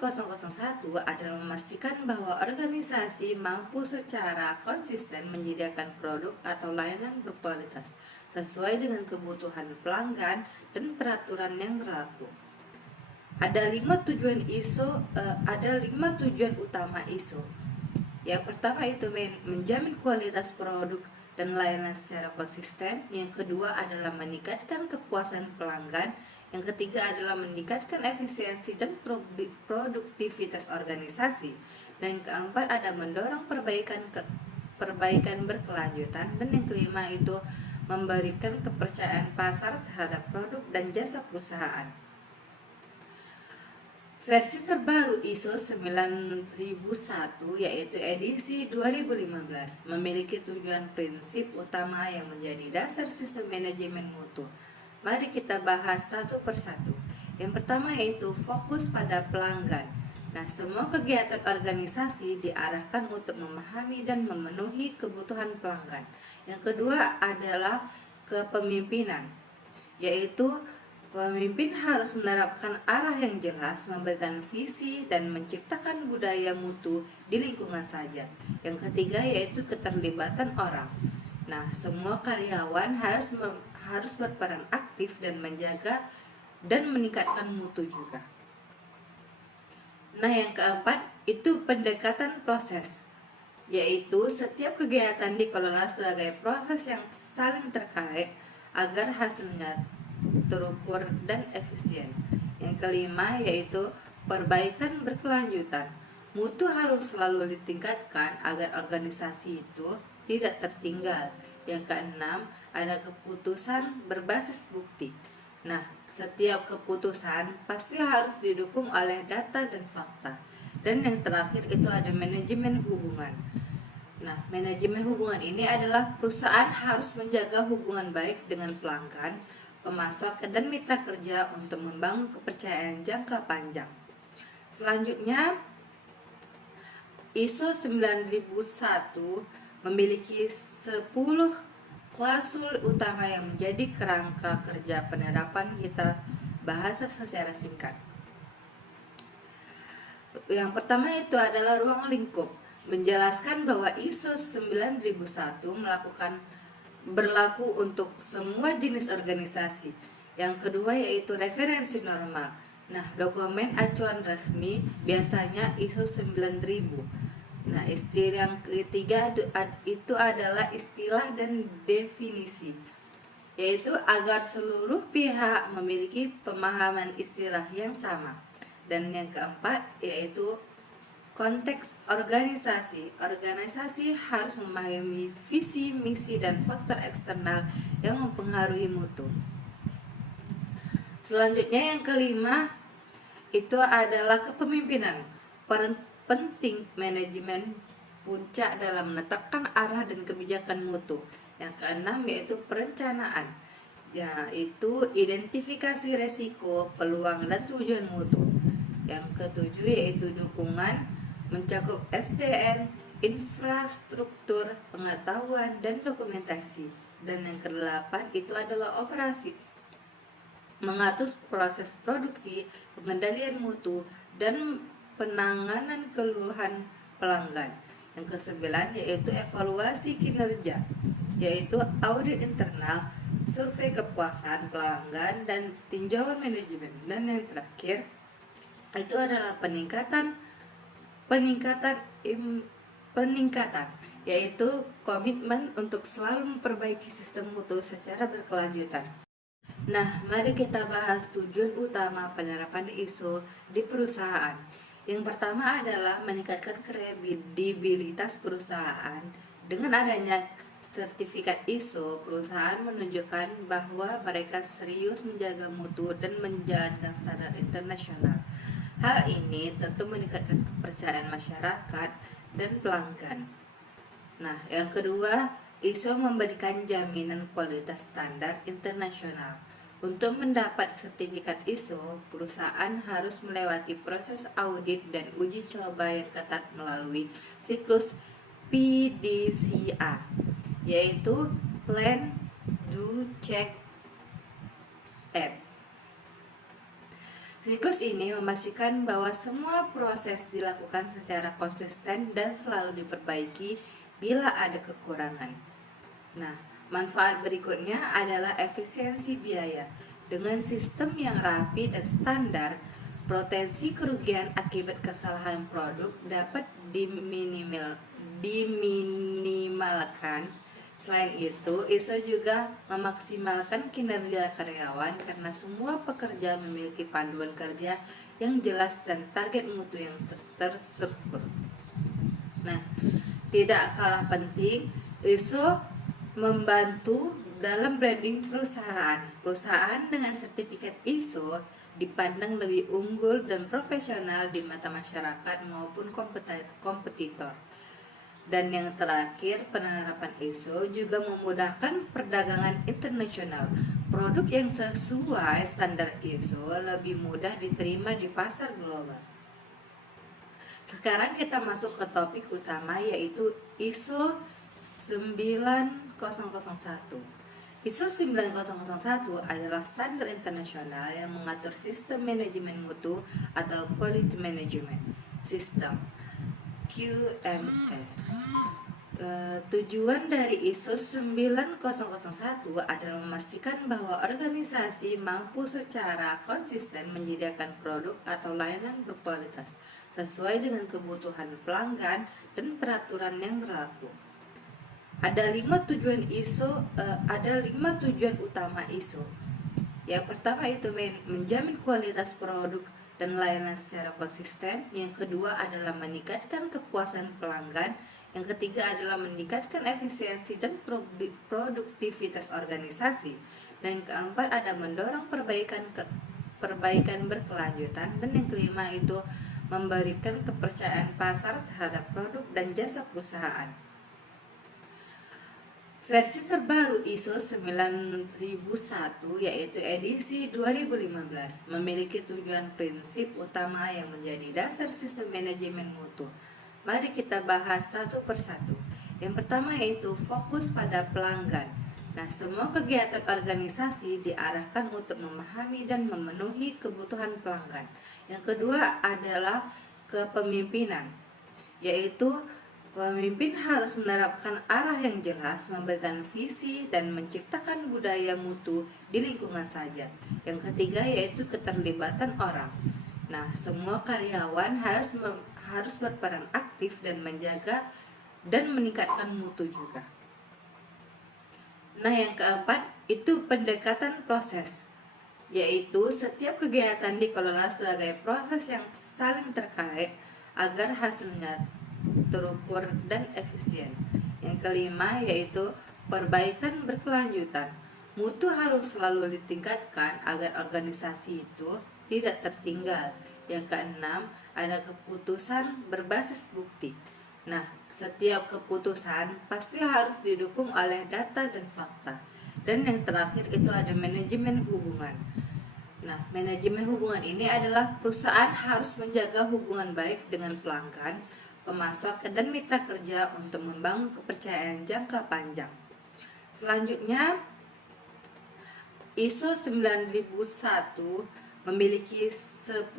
adalah memastikan bahwa organisasi mampu secara konsisten menyediakan produk atau layanan berkualitas sesuai dengan kebutuhan pelanggan dan peraturan yang berlaku. Ada 5 tujuan ISO, ada 5 tujuan utama ISO. Yang pertama itu menjamin kualitas produk dan layanan secara konsisten. Yang kedua adalah meningkatkan kepuasan pelanggan. Yang ketiga adalah meningkatkan efisiensi dan produktivitas organisasi. Dan yang keempat ada mendorong perbaikan berkelanjutan. Dan yang kelima itu memberikan kepercayaan pasar terhadap produk dan jasa perusahaan. Versi terbaru ISO 9001 yaitu edisi 2015 memiliki tujuan prinsip utama yang menjadi dasar sistem manajemen mutu. Mari kita bahas satu persatu. Yang pertama yaitu fokus pada pelanggan. Nah, semua kegiatan organisasi diarahkan untuk memahami dan memenuhi kebutuhan pelanggan. Yang kedua adalah kepemimpinan, yaitu pemimpin harus menerapkan arah yang jelas, memberikan visi, dan menciptakan budaya mutu di lingkungan saja. Yang ketiga yaitu keterlibatan orang. Nah, semua karyawan harus berperan aktif dan menjaga dan meningkatkan mutu juga. Nah, yang keempat itu pendekatan proses, yaitu setiap kegiatan dikelola sebagai proses yang saling terkait agar hasilnya terukur dan efisien. Yang kelima yaitu perbaikan berkelanjutan. Mutu harus selalu ditingkatkan agar organisasi itu tidak tertinggal. Yang keenam ada keputusan berbasis bukti. Nah, setiap keputusan pasti harus didukung oleh data dan fakta. Dan yang terakhir itu ada manajemen hubungan. Nah, manajemen hubungan ini adalah perusahaan harus menjaga hubungan baik dengan pelanggan, pemasok, dan mitra kerja untuk membangun kepercayaan jangka panjang. Selanjutnya, ISO 9001 memiliki 10 klausul utama yang menjadi kerangka kerja penerapan. Kita bahas secara singkat. Yang pertama itu adalah ruang lingkup, menjelaskan bahwa ISO 9001 berlaku untuk semua jenis organisasi. Yang kedua yaitu referensi normal. Nah, dokumen acuan resmi biasanya ISO 9000. Nah, istilah yang ketiga itu adalah istilah dan definisi, yaitu agar seluruh pihak memiliki pemahaman istilah yang sama. Dan yang keempat yaitu konteks organisasi. Organisasi harus memahami visi, misi, dan faktor eksternal yang mempengaruhi mutu. Selanjutnya yang kelima itu adalah kepemimpinan. Peran penting manajemen puncak dalam menetapkan arah dan kebijakan mutu. Yang keenam yaitu perencanaan, yaitu identifikasi resiko, peluang, dan tujuan mutu. Yang ketujuh yaitu dukungan, mencakup SDM, infrastruktur, pengetahuan, dan dokumentasi. Dan yang kedelapan itu adalah operasi, mengatur proses produksi, pengendalian mutu, dan penanganan keluhan pelanggan. Yang kesembilan yaitu evaluasi kinerja, yaitu audit internal, survei kepuasan pelanggan, dan tinjauan manajemen. Dan yang terakhir itu adalah peningkatan, yaitu komitmen untuk selalu memperbaiki sistem mutu secara berkelanjutan. Nah, mari kita bahas tujuan utama penerapan ISO di perusahaan. Yang pertama adalah meningkatkan kredibilitas perusahaan. Dengan adanya sertifikat ISO, perusahaan menunjukkan bahwa mereka serius menjaga mutu dan menjalankan standar internasional. Hal ini tentu meningkatkan kepercayaan masyarakat dan pelanggan. Nah, yang kedua, ISO memberikan jaminan kualitas standar internasional. Untuk mendapat sertifikat ISO, perusahaan harus melewati proses audit dan uji coba yang ketat melalui siklus PDCA, yaitu Plan, Do, Check, Act. Siklus ini memastikan bahwa semua proses dilakukan secara konsisten dan selalu diperbaiki bila ada kekurangan. Nah, manfaat berikutnya adalah efisiensi biaya. Dengan sistem yang rapi dan standar, potensi kerugian akibat kesalahan produk dapat diminimalkan. Selain itu, ISO juga memaksimalkan kinerja karyawan karena semua pekerja memiliki panduan kerja yang jelas dan target mutu yang terstruktur. Nah, tidak kalah penting, ISO membantu dalam branding perusahaan. Perusahaan dengan sertifikat ISO dipandang lebih unggul dan profesional di mata masyarakat maupun kompetitor. Dan yang terakhir, penerapan ISO juga memudahkan perdagangan internasional. Produk yang sesuai standar ISO lebih mudah diterima di pasar global. Sekarang kita masuk ke topik utama, yaitu ISO 9001. ISO 9001 adalah standar internasional yang mengatur sistem manajemen mutu atau Quality Management System, QMS. Tujuan dari ISO 9001 adalah memastikan bahwa organisasi mampu secara konsisten menyediakan produk atau layanan berkualitas sesuai dengan kebutuhan pelanggan dan peraturan yang berlaku. Ada 5 tujuan utama ISO. Yang pertama itu menjamin kualitas produk dan layanan secara konsisten. Yang kedua adalah meningkatkan kepuasan pelanggan. Yang ketiga adalah meningkatkan efisiensi dan produktivitas organisasi. Dan yang keempat ada mendorong perbaikan berkelanjutan. Dan yang kelima itu memberikan kepercayaan pasar terhadap produk dan jasa perusahaan. Versi terbaru ISO 9001 yaitu edisi 2015 memiliki tujuan prinsip utama yang menjadi dasar sistem manajemen mutu. Mari kita bahas satu persatu. Yang pertama yaitu fokus pada pelanggan. Nah, semua kegiatan organisasi diarahkan untuk memahami dan memenuhi kebutuhan pelanggan. Yang kedua adalah kepemimpinan, yaitu Pemimpin harus menerapkan arah yang jelas, memberikan visi, dan menciptakan budaya mutu di lingkungan saja. Yang ketiga yaitu keterlibatan orang. Nah, semua karyawan harus berperan aktif dan menjaga dan meningkatkan mutu juga. Nah, yang keempat itu pendekatan proses, yaitu setiap kegiatan dikelola sebagai proses yang saling terkait agar hasilnya terukur dan efisien. Yang kelima yaitu perbaikan berkelanjutan. Mutu harus selalu ditingkatkan agar organisasi itu tidak tertinggal. Yang keenam, ada keputusan berbasis bukti. Nah, setiap keputusan pasti harus didukung oleh data dan fakta. Dan yang terakhir itu ada manajemen hubungan. Nah, manajemen hubungan ini adalah perusahaan harus menjaga hubungan baik dengan pelanggan, pemasok, dan mitra kerja untuk membangun kepercayaan jangka panjang. Selanjutnya, ISO 9001 memiliki 10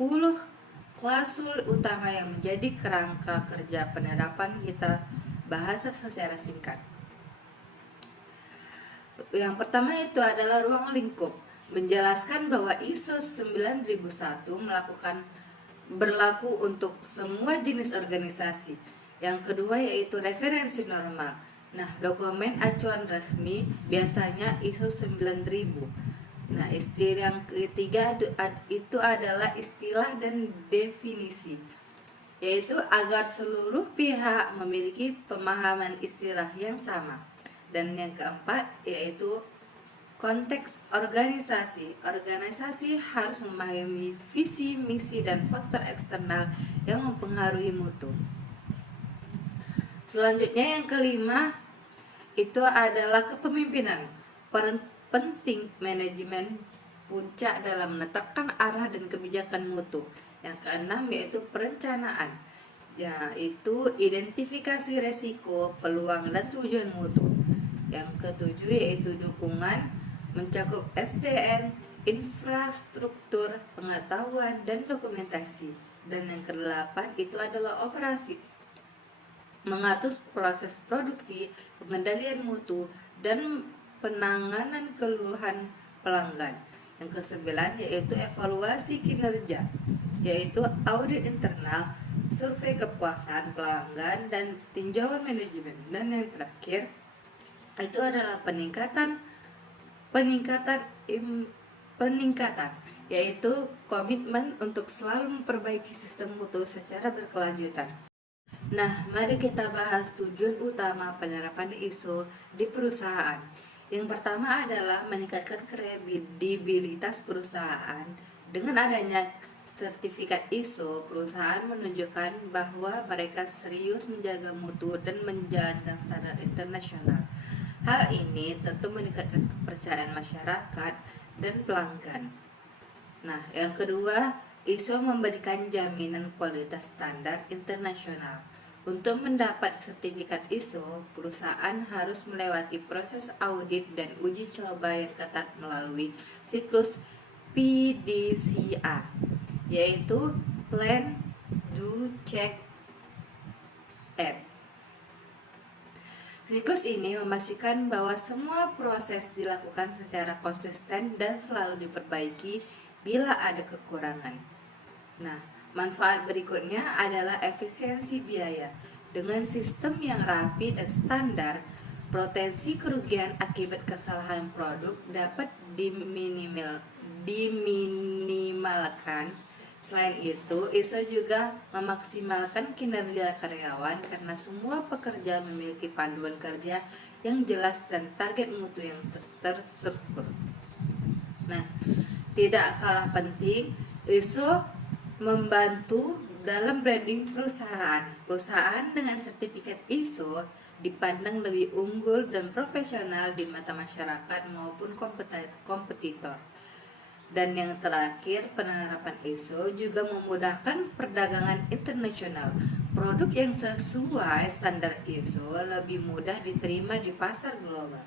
klausul utama yang menjadi kerangka kerja penerapan. Kita bahas secara singkat. Yang pertama itu adalah ruang lingkup, menjelaskan bahwa ISO 9001 berlaku untuk semua jenis organisasi. Yang kedua yaitu referensi normal. Nah, dokumen acuan resmi biasanya ISO 9000. Nah, istilah yang ketiga itu adalah istilah dan definisi, yaitu agar seluruh pihak memiliki pemahaman istilah yang sama. Dan yang keempat yaitu konteks organisasi. Organisasi harus memahami visi, misi, dan faktor eksternal yang mempengaruhi mutu. Selanjutnya yang kelima itu adalah kepemimpinan. Peran penting manajemen puncak dalam menetapkan arah dan kebijakan mutu. Yang keenam yaitu perencanaan, yaitu identifikasi resiko, peluang, dan tujuan mutu. Yang ketujuh yaitu dukungan, mencakup SDM, infrastruktur, pengetahuan, dan dokumentasi. Dan yang kedelapan itu adalah operasi, mengatur proses produksi, pengendalian mutu, dan penanganan keluhan pelanggan. Yang kesembilan yaitu evaluasi kinerja, yaitu audit internal, survei kepuasan pelanggan, dan tinjauan manajemen. Dan yang terakhir itu adalah peningkatan, yaitu komitmen untuk selalu memperbaiki sistem mutu secara berkelanjutan. Nah, mari kita bahas tujuan utama penerapan ISO di perusahaan. Yang pertama adalah meningkatkan kredibilitas perusahaan. Dengan adanya sertifikat ISO, perusahaan menunjukkan bahwa mereka serius menjaga mutu dan menjalankan standar internasional. Hal ini tentu meningkatkan kepercayaan masyarakat dan pelanggan. Nah, yang kedua, ISO memberikan jaminan kualitas standar internasional. Untuk mendapat sertifikat ISO, perusahaan harus melewati proses audit dan uji coba yang ketat melalui siklus PDCA, yaitu Plan, Do, Check, Act. Siklus ini memastikan bahwa semua proses dilakukan secara konsisten dan selalu diperbaiki bila ada kekurangan. Nah, manfaat berikutnya adalah efisiensi biaya. Dengan sistem yang rapi dan standar, potensi kerugian akibat kesalahan produk dapat diminimalkan. Selain itu, ISO juga memaksimalkan kinerja karyawan karena semua pekerja memiliki panduan kerja yang jelas dan target mutu yang terstruktur. Nah, tidak kalah penting, ISO membantu dalam branding perusahaan. Perusahaan dengan sertifikat ISO dipandang lebih unggul dan profesional di mata masyarakat maupun kompetitor. Dan yang terakhir, penerapan ISO juga memudahkan perdagangan internasional. Produk yang sesuai standar ISO lebih mudah diterima di pasar global.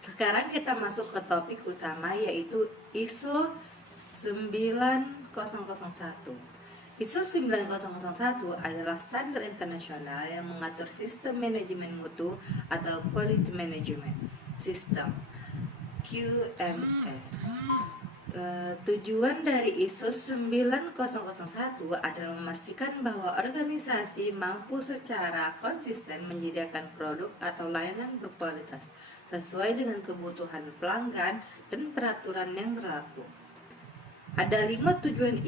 Sekarang kita masuk ke topik utama, yaitu ISO 9001. ISO 9001 adalah standar internasional yang mengatur sistem manajemen mutu atau Quality Management System QMS. Tujuan dari ISO 9001 adalah memastikan bahwa organisasi mampu secara konsisten menyediakan produk atau layanan berkualitas sesuai dengan kebutuhan pelanggan dan peraturan yang berlaku. Ada 5 tujuan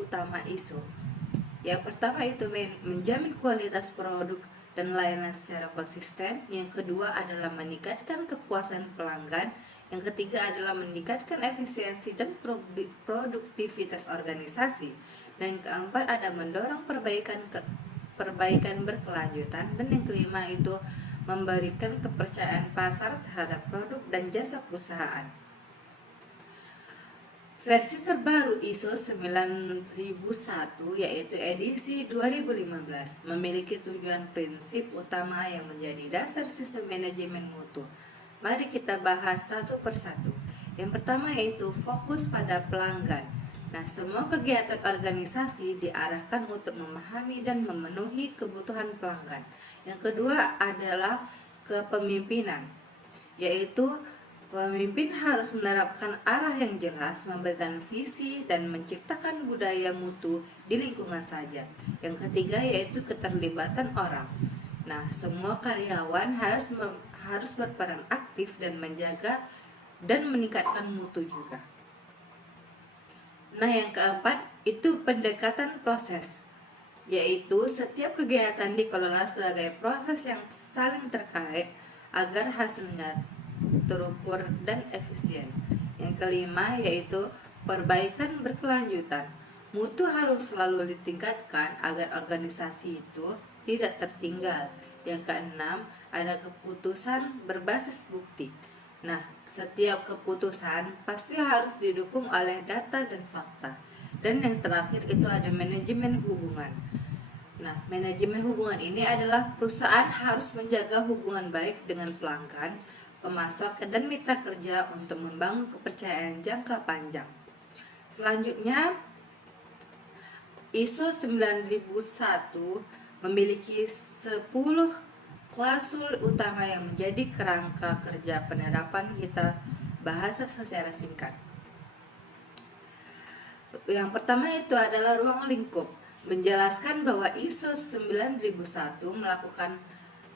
utama ISO. Yang pertama itu menjamin kualitas produk dan layanan secara konsisten. Yang kedua adalah meningkatkan kepuasan pelanggan. Yang ketiga adalah meningkatkan efisiensi dan produktivitas organisasi. Dan yang keempat ada mendorong perbaikan berkelanjutan. Dan yang kelima itu memberikan kepercayaan pasar terhadap produk dan jasa perusahaan. Versi terbaru ISO 9001 yaitu edisi 2015 memiliki tujuan prinsip utama yang menjadi dasar sistem manajemen mutu. Mari kita bahas satu persatu. Yang pertama yaitu fokus pada pelanggan. Nah, semua kegiatan organisasi diarahkan untuk memahami dan memenuhi kebutuhan pelanggan. Yang kedua adalah kepemimpinan, yaitu pemimpin harus menerapkan arah yang jelas, memberikan visi, dan menciptakan budaya mutu di lingkungan saja. Yang ketiga yaitu keterlibatan orang. Nah, semua karyawan harus berperan aktif dan menjaga dan meningkatkan mutu juga. Nah, yang keempat itu pendekatan proses, yaitu setiap kegiatan dikelola sebagai proses yang saling terkait agar hasilnya terukur dan efisien. Yang kelima yaitu perbaikan berkelanjutan. Mutu harus selalu ditingkatkan agar organisasi itu tidak tertinggal. Yang keenam ada keputusan berbasis bukti. Nah, setiap keputusan pasti harus didukung oleh data dan fakta. Dan yang terakhir itu ada manajemen hubungan. Nah, manajemen hubungan ini adalah perusahaan harus menjaga hubungan baik dengan pelanggan, pemasok, dan mitra kerja untuk membangun kepercayaan jangka panjang. Selanjutnya, ISO 9001 memiliki 10 klausul utama yang menjadi kerangka kerja penerapan. Kita bahas secara singkat. Yang pertama itu adalah ruang lingkup, menjelaskan bahwa ISO 9001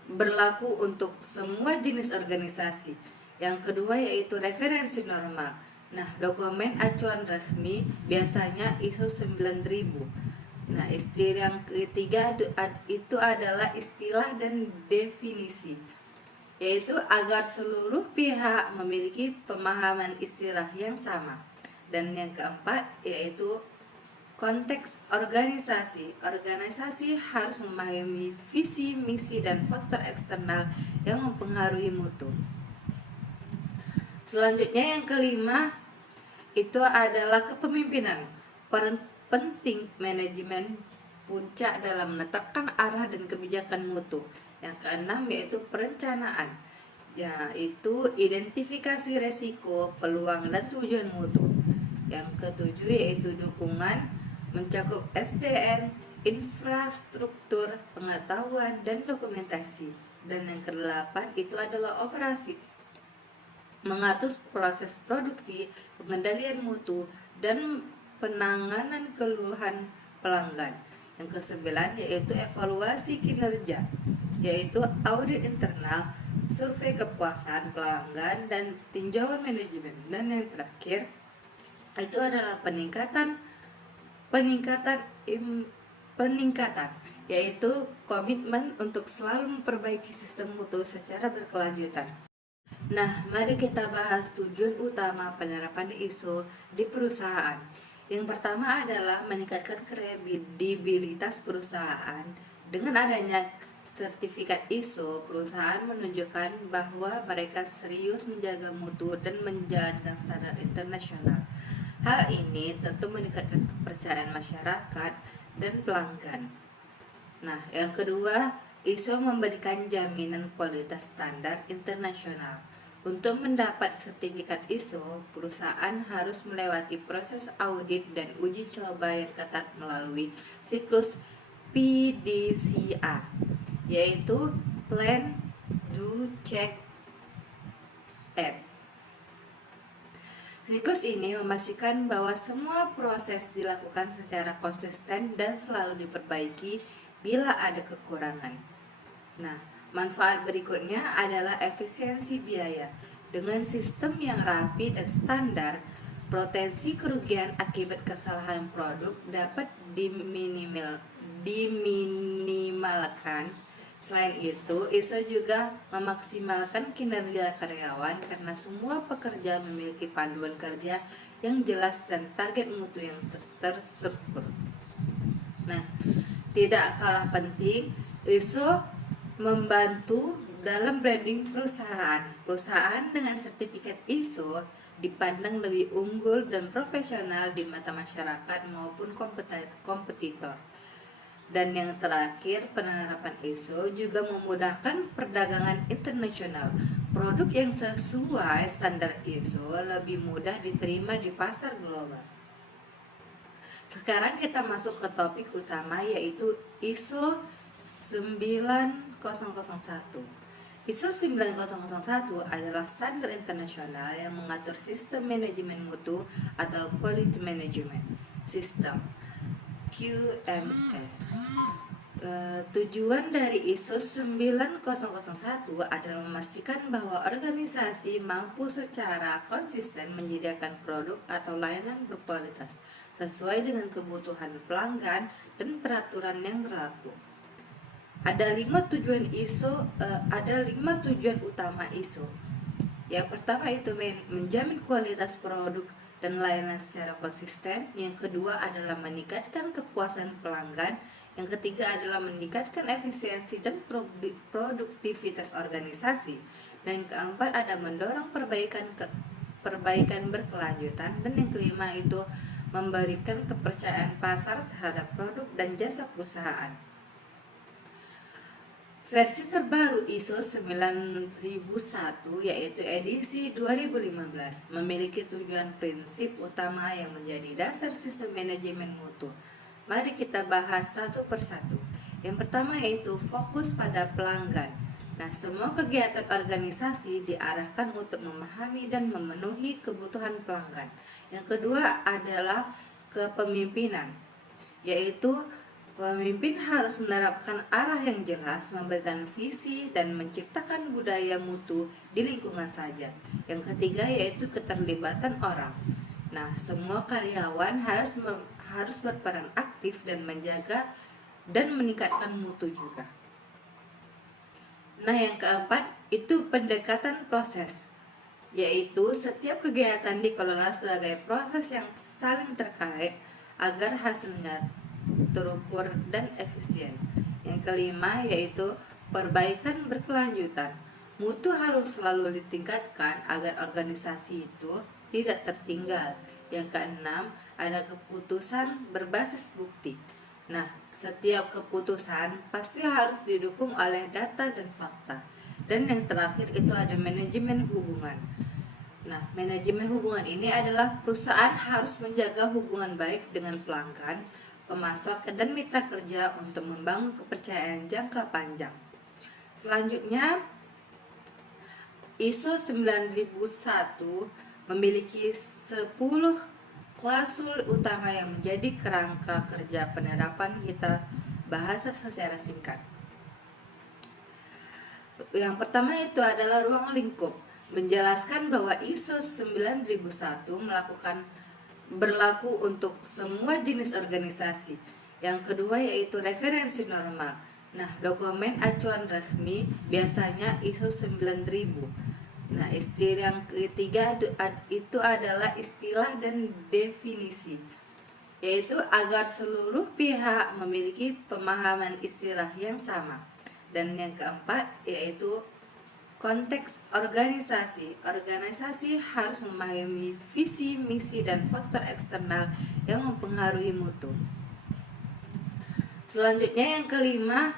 berlaku untuk semua jenis organisasi. Yang kedua yaitu referensi normal. Nah, dokumen acuan resmi biasanya ISO 9000. Nah, istilah yang ketiga itu adalah istilah dan definisi, yaitu agar seluruh pihak memiliki pemahaman istilah yang sama. Dan yang keempat yaitu konteks organisasi. Organisasi harus memahami visi, misi, dan faktor eksternal yang mempengaruhi mutu. Selanjutnya yang kelima itu adalah kepemimpinan. Peran penting manajemen puncak dalam menetapkan arah dan kebijakan mutu. Yang keenam yaitu perencanaan, yaitu identifikasi resiko, peluang, dan tujuan mutu. Yang ketujuh yaitu dukungan, mencakup SDM, infrastruktur, pengetahuan, dan dokumentasi. Dan yang kedelapan itu adalah operasi, mengatur proses produksi, pengendalian mutu, dan penanganan keluhan pelanggan. Yang kesembilan yaitu evaluasi kinerja, yaitu audit internal, survei kepuasan pelanggan, dan tinjauan manajemen. Dan yang terakhir itu adalah peningkatan, yaitu komitmen untuk selalu memperbaiki sistem mutu secara berkelanjutan. Nah, mari kita bahas tujuan utama penerapan ISO di perusahaan. Yang pertama adalah meningkatkan kredibilitas perusahaan. Dengan adanya sertifikat ISO, perusahaan menunjukkan bahwa mereka serius menjaga mutu dan menjalankan standar internasional. Hal ini tentu meningkatkan kepercayaan masyarakat dan pelanggan. Nah, yang kedua, ISO memberikan jaminan kualitas standar internasional. Untuk mendapat sertifikat ISO, perusahaan harus melewati proses audit dan uji coba yang ketat melalui siklus PDCA, yaitu Plan, Do, Check, Act. Siklus ini memastikan bahwa semua proses dilakukan secara konsisten dan selalu diperbaiki bila ada kekurangan. Nah, manfaat berikutnya adalah efisiensi biaya. Dengan sistem yang rapi dan standar, potensi kerugian akibat kesalahan produk dapat diminimalkan. Selain itu, ISO juga memaksimalkan kinerja karyawan karena semua pekerja memiliki panduan kerja yang jelas dan target mutu yang terstruktur. Nah, tidak kalah penting, ISO membantu dalam branding perusahaan. Perusahaan dengan sertifikat ISO dipandang lebih unggul dan profesional di mata masyarakat maupun kompetitor. Dan yang terakhir, penerapan ISO juga memudahkan perdagangan internasional. Produk yang sesuai standar ISO lebih mudah diterima di pasar global. Sekarang kita masuk ke topik utama, yaitu ISO 9001. ISO 9001 adalah standar internasional yang mengatur sistem manajemen mutu atau Quality Management System QMS. Tujuan dari ISO 9001 adalah memastikan bahwa organisasi mampu secara konsisten menyediakan produk atau layanan berkualitas sesuai dengan kebutuhan pelanggan dan peraturan yang berlaku. Ada 5 tujuan utama ISO. Yang pertama itu menjamin kualitas produk dan layanan secara konsisten. Yang kedua adalah meningkatkan kepuasan pelanggan. Yang ketiga adalah meningkatkan efisiensi dan produktivitas organisasi. Dan yang keempat ada mendorong perbaikan berkelanjutan. Dan yang kelima itu memberikan kepercayaan pasar terhadap produk dan jasa perusahaan. Versi terbaru ISO 9001 yaitu edisi 2015 memiliki tujuan prinsip utama yang menjadi dasar sistem manajemen mutu. Mari kita bahas satu persatu. Yang pertama yaitu fokus pada pelanggan. Nah, semua kegiatan organisasi diarahkan untuk memahami dan memenuhi kebutuhan pelanggan. Yang kedua adalah kepemimpinan, yaitu pemimpin harus menerapkan arah yang jelas, memberikan visi, dan menciptakan budaya mutu di lingkungan saja. Yang ketiga yaitu keterlibatan orang. Nah, semua karyawan harus berperan aktif dan menjaga dan meningkatkan mutu juga. Nah, yang keempat itu pendekatan proses, yaitu setiap kegiatan dikelola sebagai proses yang saling terkait agar hasilnya terukur dan efisien. Yang kelima yaitu perbaikan berkelanjutan. Mutu harus selalu ditingkatkan agar organisasi itu tidak tertinggal. Yang keenam ada keputusan berbasis bukti. Nah, setiap keputusan pasti harus didukung oleh data dan fakta. Dan yang terakhir itu ada manajemen hubungan. Nah, manajemen hubungan ini adalah perusahaan harus menjaga hubungan baik dengan pelanggan, pemasok, dan mitra kerja untuk membangun kepercayaan jangka panjang. Selanjutnya, ISO 9001 memiliki 10 klausul utama yang menjadi kerangka kerja penerapan. Kita bahas secara singkat. Yang pertama itu adalah ruang lingkup, menjelaskan bahwa ISO 9001 berlaku untuk semua jenis organisasi. Yang kedua yaitu referensi normal. Nah, dokumen acuan resmi biasanya ISO 9000. Nah, istilah yang ketiga itu adalah istilah dan definisi, yaitu agar seluruh pihak memiliki pemahaman istilah yang sama. Dan yang keempat yaitu konteks organisasi. Organisasi harus memahami visi, misi, dan faktor eksternal yang mempengaruhi mutu. Selanjutnya yang kelima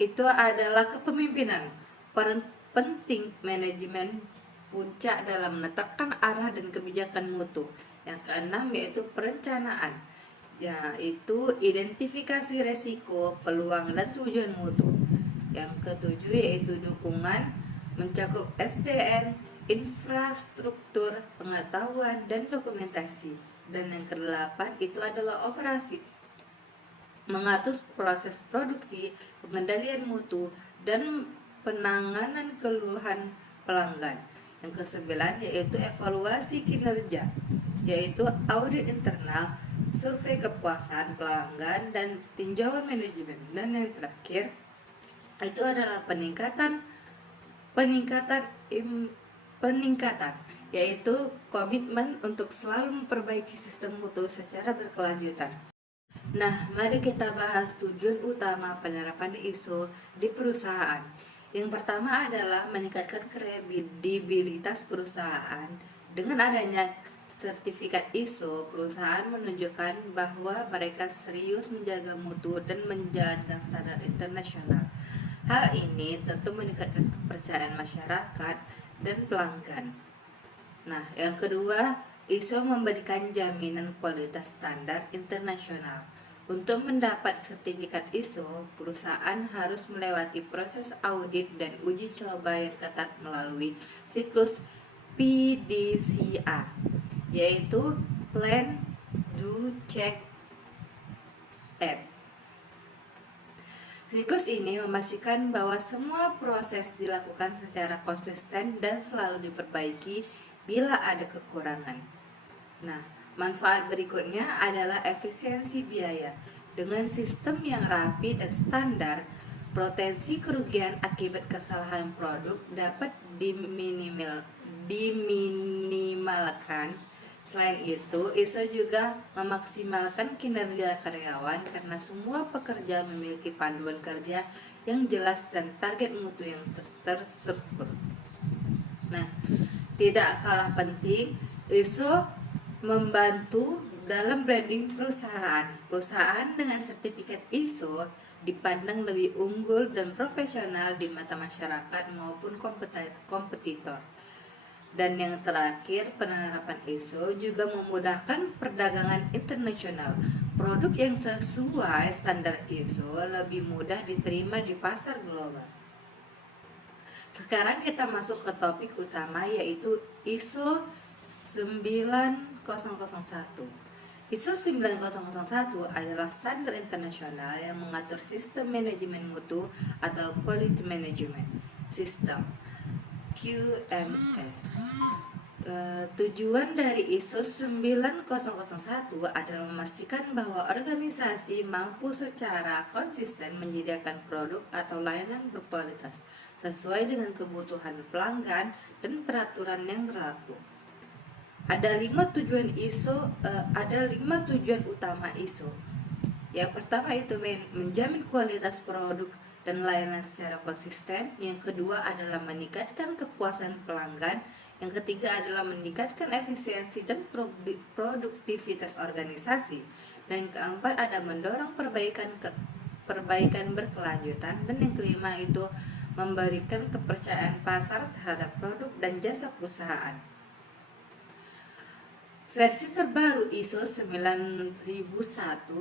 itu adalah kepemimpinan. Peran penting manajemen puncak dalam menetapkan arah dan kebijakan mutu. Yang keenam yaitu perencanaan, yaitu identifikasi resiko, peluang, dan tujuan mutu. Yang ketujuh yaitu dukungan, mencakup SDM, infrastruktur, pengetahuan, dan dokumentasi. Dan yang kedelapan itu adalah operasi, mengatur proses produksi, pengendalian mutu, dan penanganan keluhan pelanggan. Yang kesembilan yaitu evaluasi kinerja, yaitu audit internal, survei kepuasan pelanggan, dan tinjauan manajemen. Dan yang terakhir itu adalah peningkatan, yaitu komitmen untuk selalu memperbaiki sistem mutu secara berkelanjutan. Nah, mari kita bahas tujuan utama penerapan ISO di perusahaan. Yang pertama adalah meningkatkan kredibilitas perusahaan. Dengan adanya sertifikat ISO, perusahaan menunjukkan bahwa mereka serius menjaga mutu dan menjalankan standar internasional. Hal ini tentu meningkatkan kepercayaan masyarakat dan pelanggan. Nah, yang kedua, ISO memberikan jaminan kualitas standar internasional. Untuk mendapat sertifikat ISO, perusahaan harus melewati proses audit dan uji coba yang ketat melalui siklus PDCA, yaitu Plan, Do, Check, Act. Siklus ini memastikan bahwa semua proses dilakukan secara konsisten dan selalu diperbaiki bila ada kekurangan. Nah, manfaat berikutnya adalah efisiensi biaya. Dengan sistem yang rapi dan standar, potensi kerugian akibat kesalahan produk dapat diminimalkan. Selain itu, ISO juga memaksimalkan kinerja karyawan karena semua pekerja memiliki panduan kerja yang jelas dan target mutu yang terstruktur. Nah, tidak kalah penting, ISO membantu dalam branding perusahaan. Perusahaan dengan sertifikat ISO dipandang lebih unggul dan profesional di mata masyarakat maupun kompetitor. Dan yang terakhir, penerapan ISO juga memudahkan perdagangan internasional. Produk yang sesuai standar ISO lebih mudah diterima di pasar global. Sekarang kita masuk ke topik utama, yaitu ISO 9001. ISO 9001 adalah standar internasional yang mengatur sistem manajemen mutu atau Quality Management System, QMS. Tujuan dari ISO 9001 adalah memastikan bahwa organisasi mampu secara konsisten menyediakan produk atau layanan berkualitas sesuai dengan kebutuhan pelanggan dan peraturan yang berlaku. Ada 5 tujuan ISO, ada 5 tujuan utama ISO. Yang pertama itu menjamin kualitas produk dan layanan secara konsisten. Yang kedua adalah meningkatkan kepuasan pelanggan. Yang ketiga adalah meningkatkan efisiensi dan produktivitas organisasi. Dan yang keempat ada mendorong perbaikan berkelanjutan. Dan yang kelima itu memberikan kepercayaan pasar terhadap produk dan jasa perusahaan. Versi terbaru ISO 9001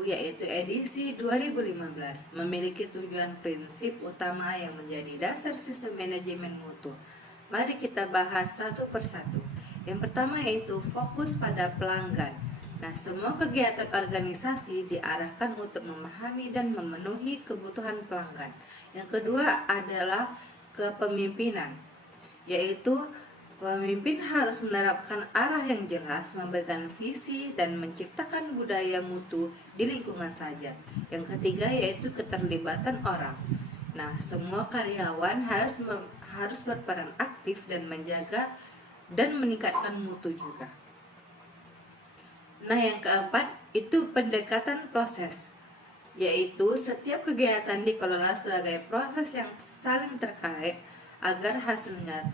yaitu edisi 2015 memiliki tujuan prinsip utama yang menjadi dasar sistem manajemen mutu. Mari kita bahas satu persatu. Yang pertama yaitu fokus pada pelanggan. Nah, semua kegiatan organisasi diarahkan untuk memahami dan memenuhi kebutuhan pelanggan. Yang kedua adalah kepemimpinan, yaitu pemimpin harus menerapkan arah yang jelas, memberikan visi, dan menciptakan budaya mutu di lingkungan saja. Yang ketiga yaitu keterlibatan orang. Nah, semua karyawan harus berperan aktif dan menjaga dan meningkatkan mutu juga. Nah, yang keempat itu pendekatan proses, yaitu setiap kegiatan dikelola sebagai proses yang saling terkait agar hasilnya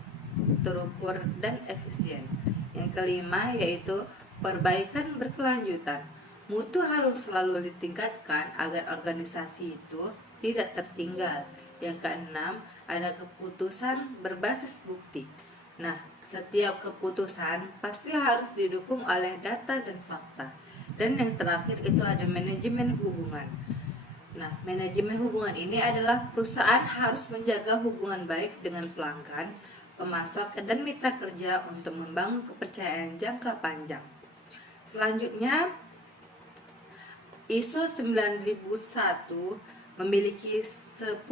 terukur dan efisien. Yang kelima yaitu perbaikan berkelanjutan. Mutu harus selalu ditingkatkan agar organisasi itu tidak tertinggal. Yang keenam ada keputusan berbasis bukti. Nah, Setiap keputusan pasti harus didukung oleh data dan fakta. Dan yang terakhir itu ada manajemen hubungan. Nah, manajemen hubungan ini adalah perusahaan harus menjaga hubungan baik dengan pelanggan, pemasok, dan mitra kerja untuk membangun kepercayaan jangka panjang. Selanjutnya, ISO 9001 memiliki 10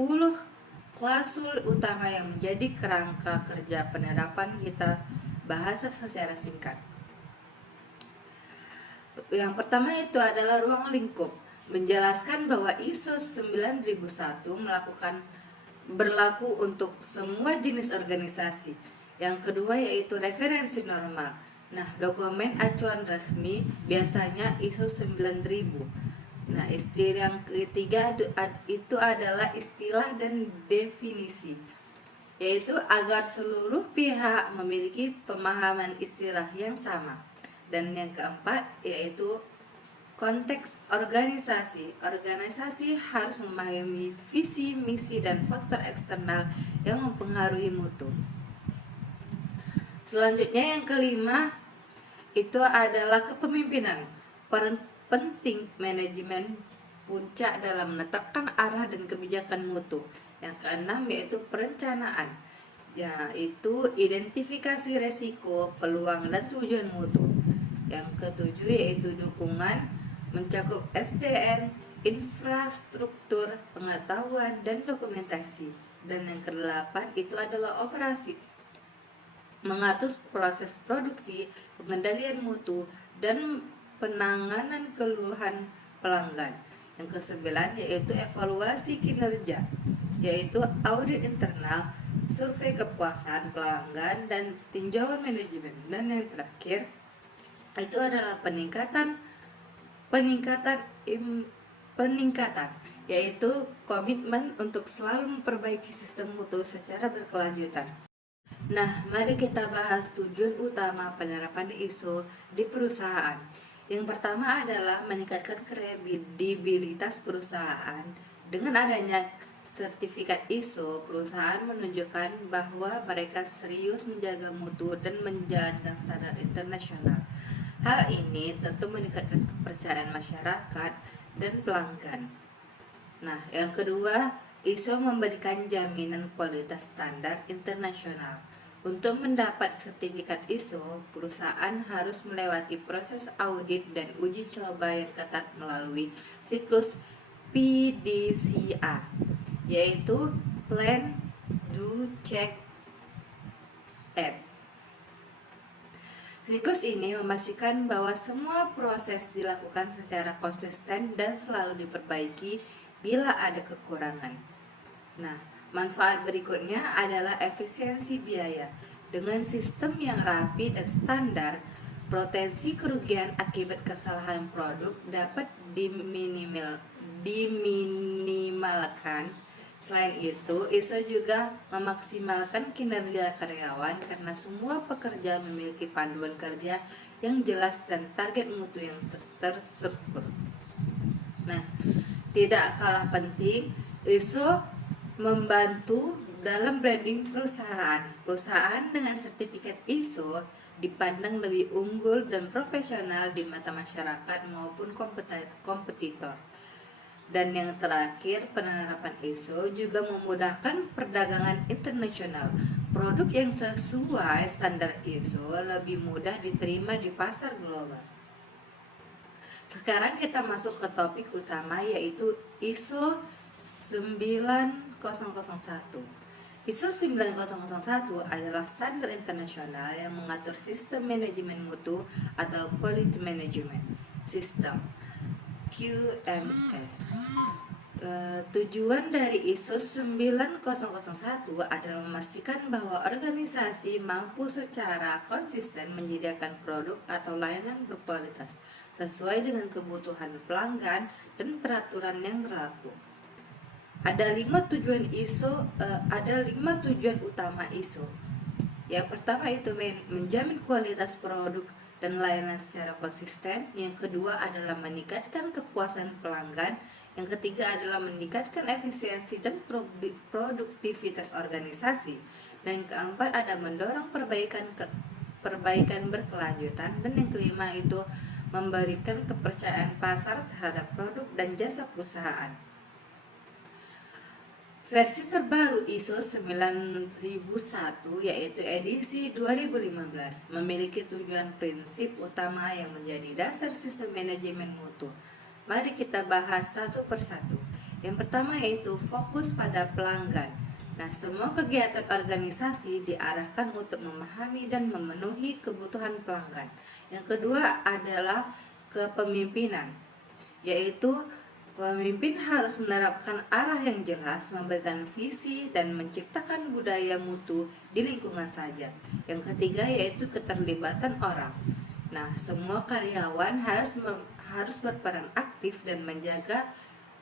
klausul utama yang menjadi kerangka kerja penerapan kita bahasa secara singkat. Yang pertama itu adalah ruang lingkup, menjelaskan bahwa ISO 9001 berlaku untuk semua jenis organisasi. Yang kedua yaitu referensi normal. Nah, dokumen acuan resmi biasanya ISO 9000. Nah, istilah yang ketiga itu adalah istilah dan definisi, yaitu agar seluruh pihak memiliki pemahaman istilah yang sama. Dan yang keempat yaitu konteks organisasi. Organisasi harus memahami visi, misi, dan faktor eksternal yang mempengaruhi mutu. Selanjutnya yang kelima itu adalah kepemimpinan. Peran penting manajemen puncak dalam menetapkan arah dan kebijakan mutu. Yang keenam yaitu perencanaan, yaitu identifikasi resiko, peluang, dan tujuan mutu. Yang ketujuh yaitu dukungan, mencakup SDM, infrastruktur, pengetahuan, dan dokumentasi. Dan yang kedelapan itu adalah operasi, mengatur proses produksi, pengendalian mutu, dan penanganan keluhan pelanggan. Yang kesembilan yaitu evaluasi kinerja, yaitu audit internal, survei kepuasan pelanggan, dan tinjauan manajemen. Dan yang terakhir itu adalah peningkatan, yaitu komitmen untuk selalu memperbaiki sistem mutu secara berkelanjutan. Nah, mari kita bahas tujuan utama penerapan ISO di perusahaan. Yang pertama adalah meningkatkan kredibilitas perusahaan. Dengan adanya sertifikat ISO, perusahaan menunjukkan bahwa mereka serius menjaga mutu dan menjalankan standar internasional. Hal ini tentu meningkatkan kepercayaan masyarakat dan pelanggan. Nah, yang kedua, ISO memberikan jaminan kualitas standar internasional. Untuk mendapat sertifikat ISO, perusahaan harus melewati proses audit dan uji coba yang ketat melalui siklus PDCA, yaitu Plan, Do, Check, Act. Siklus ini memastikan bahwa semua proses dilakukan secara konsisten dan selalu diperbaiki bila ada kekurangan. Nah, manfaat berikutnya adalah efisiensi biaya. Dengan sistem yang rapi dan standar, potensi kerugian akibat kesalahan produk dapat diminimalkan. Selain itu, ISO juga memaksimalkan kinerja karyawan karena semua pekerja memiliki panduan kerja yang jelas dan target mutu yang terstruktur. Nah, tidak kalah penting, ISO membantu dalam branding perusahaan. Perusahaan dengan sertifikat ISO dipandang lebih unggul dan profesional di mata masyarakat maupun kompetitor. Dan yang terakhir, penerapan ISO juga memudahkan perdagangan internasional. Produk yang sesuai standar ISO lebih mudah diterima di pasar global. Sekarang kita masuk ke topik utama, yaitu ISO 9001. ISO 9001 adalah standar internasional yang mengatur sistem manajemen mutu atau Quality Management System, QMS. Tujuan dari ISO 9001 adalah memastikan bahwa organisasi mampu secara konsisten menyediakan produk atau layanan berkualitas sesuai dengan kebutuhan pelanggan dan peraturan yang berlaku. Ada 5 tujuan utama ISO. Yang pertama itu menjamin kualitas produk dan layanan secara konsisten. Yang kedua adalah meningkatkan kepuasan pelanggan. Yang ketiga adalah meningkatkan efisiensi dan produktivitas organisasi. Dan yang keempat ada mendorong perbaikan berkelanjutan, dan yang kelima itu memberikan kepercayaan pasar terhadap produk dan jasa perusahaan. Versi terbaru ISO 9001 yaitu edisi 2015 memiliki tujuan prinsip utama yang menjadi dasar sistem manajemen mutu. Mari kita bahas satu persatu. Yang pertama yaitu fokus pada pelanggan. Nah, semua kegiatan organisasi diarahkan untuk memahami dan memenuhi kebutuhan pelanggan. Yang kedua adalah kepemimpinan, yaitu pemimpin harus menerapkan arah yang jelas, memberikan visi, dan menciptakan budaya mutu di lingkungan saja. Yang ketiga yaitu keterlibatan orang. Nah, semua karyawan harus berperan aktif dan menjaga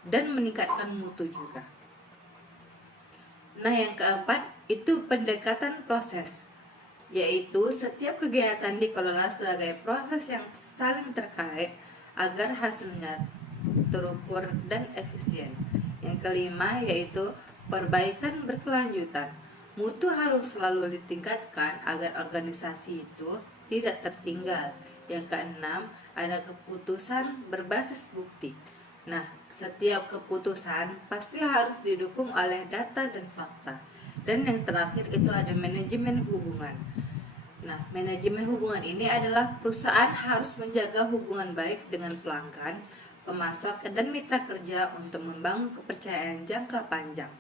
dan meningkatkan mutu juga. Nah, yang keempat itu pendekatan proses, yaitu setiap kegiatan dikelola sebagai proses yang saling terkait agar hasilnya terukur dan efisien. Yang kelima yaitu perbaikan berkelanjutan. Mutu harus selalu ditingkatkan agar organisasi itu tidak tertinggal. Yang keenam ada keputusan berbasis bukti. Nah, setiap keputusan pasti harus didukung oleh data dan fakta. Dan yang terakhir itu ada manajemen hubungan. Nah, manajemen hubungan ini adalah perusahaan harus menjaga hubungan baik dengan pelanggan, pemasok, dan mitra kerja untuk membangun kepercayaan jangka panjang.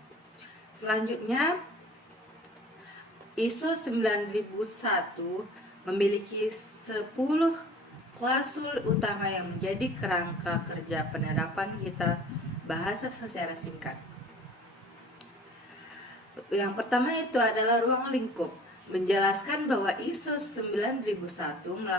Selanjutnya, ISO 9001 memiliki 10 klausul utama yang menjadi kerangka kerja penerapan. Kita bahas secara singkat. Yang pertama itu adalah ruang lingkup, menjelaskan bahwa ISO 9001 melakukan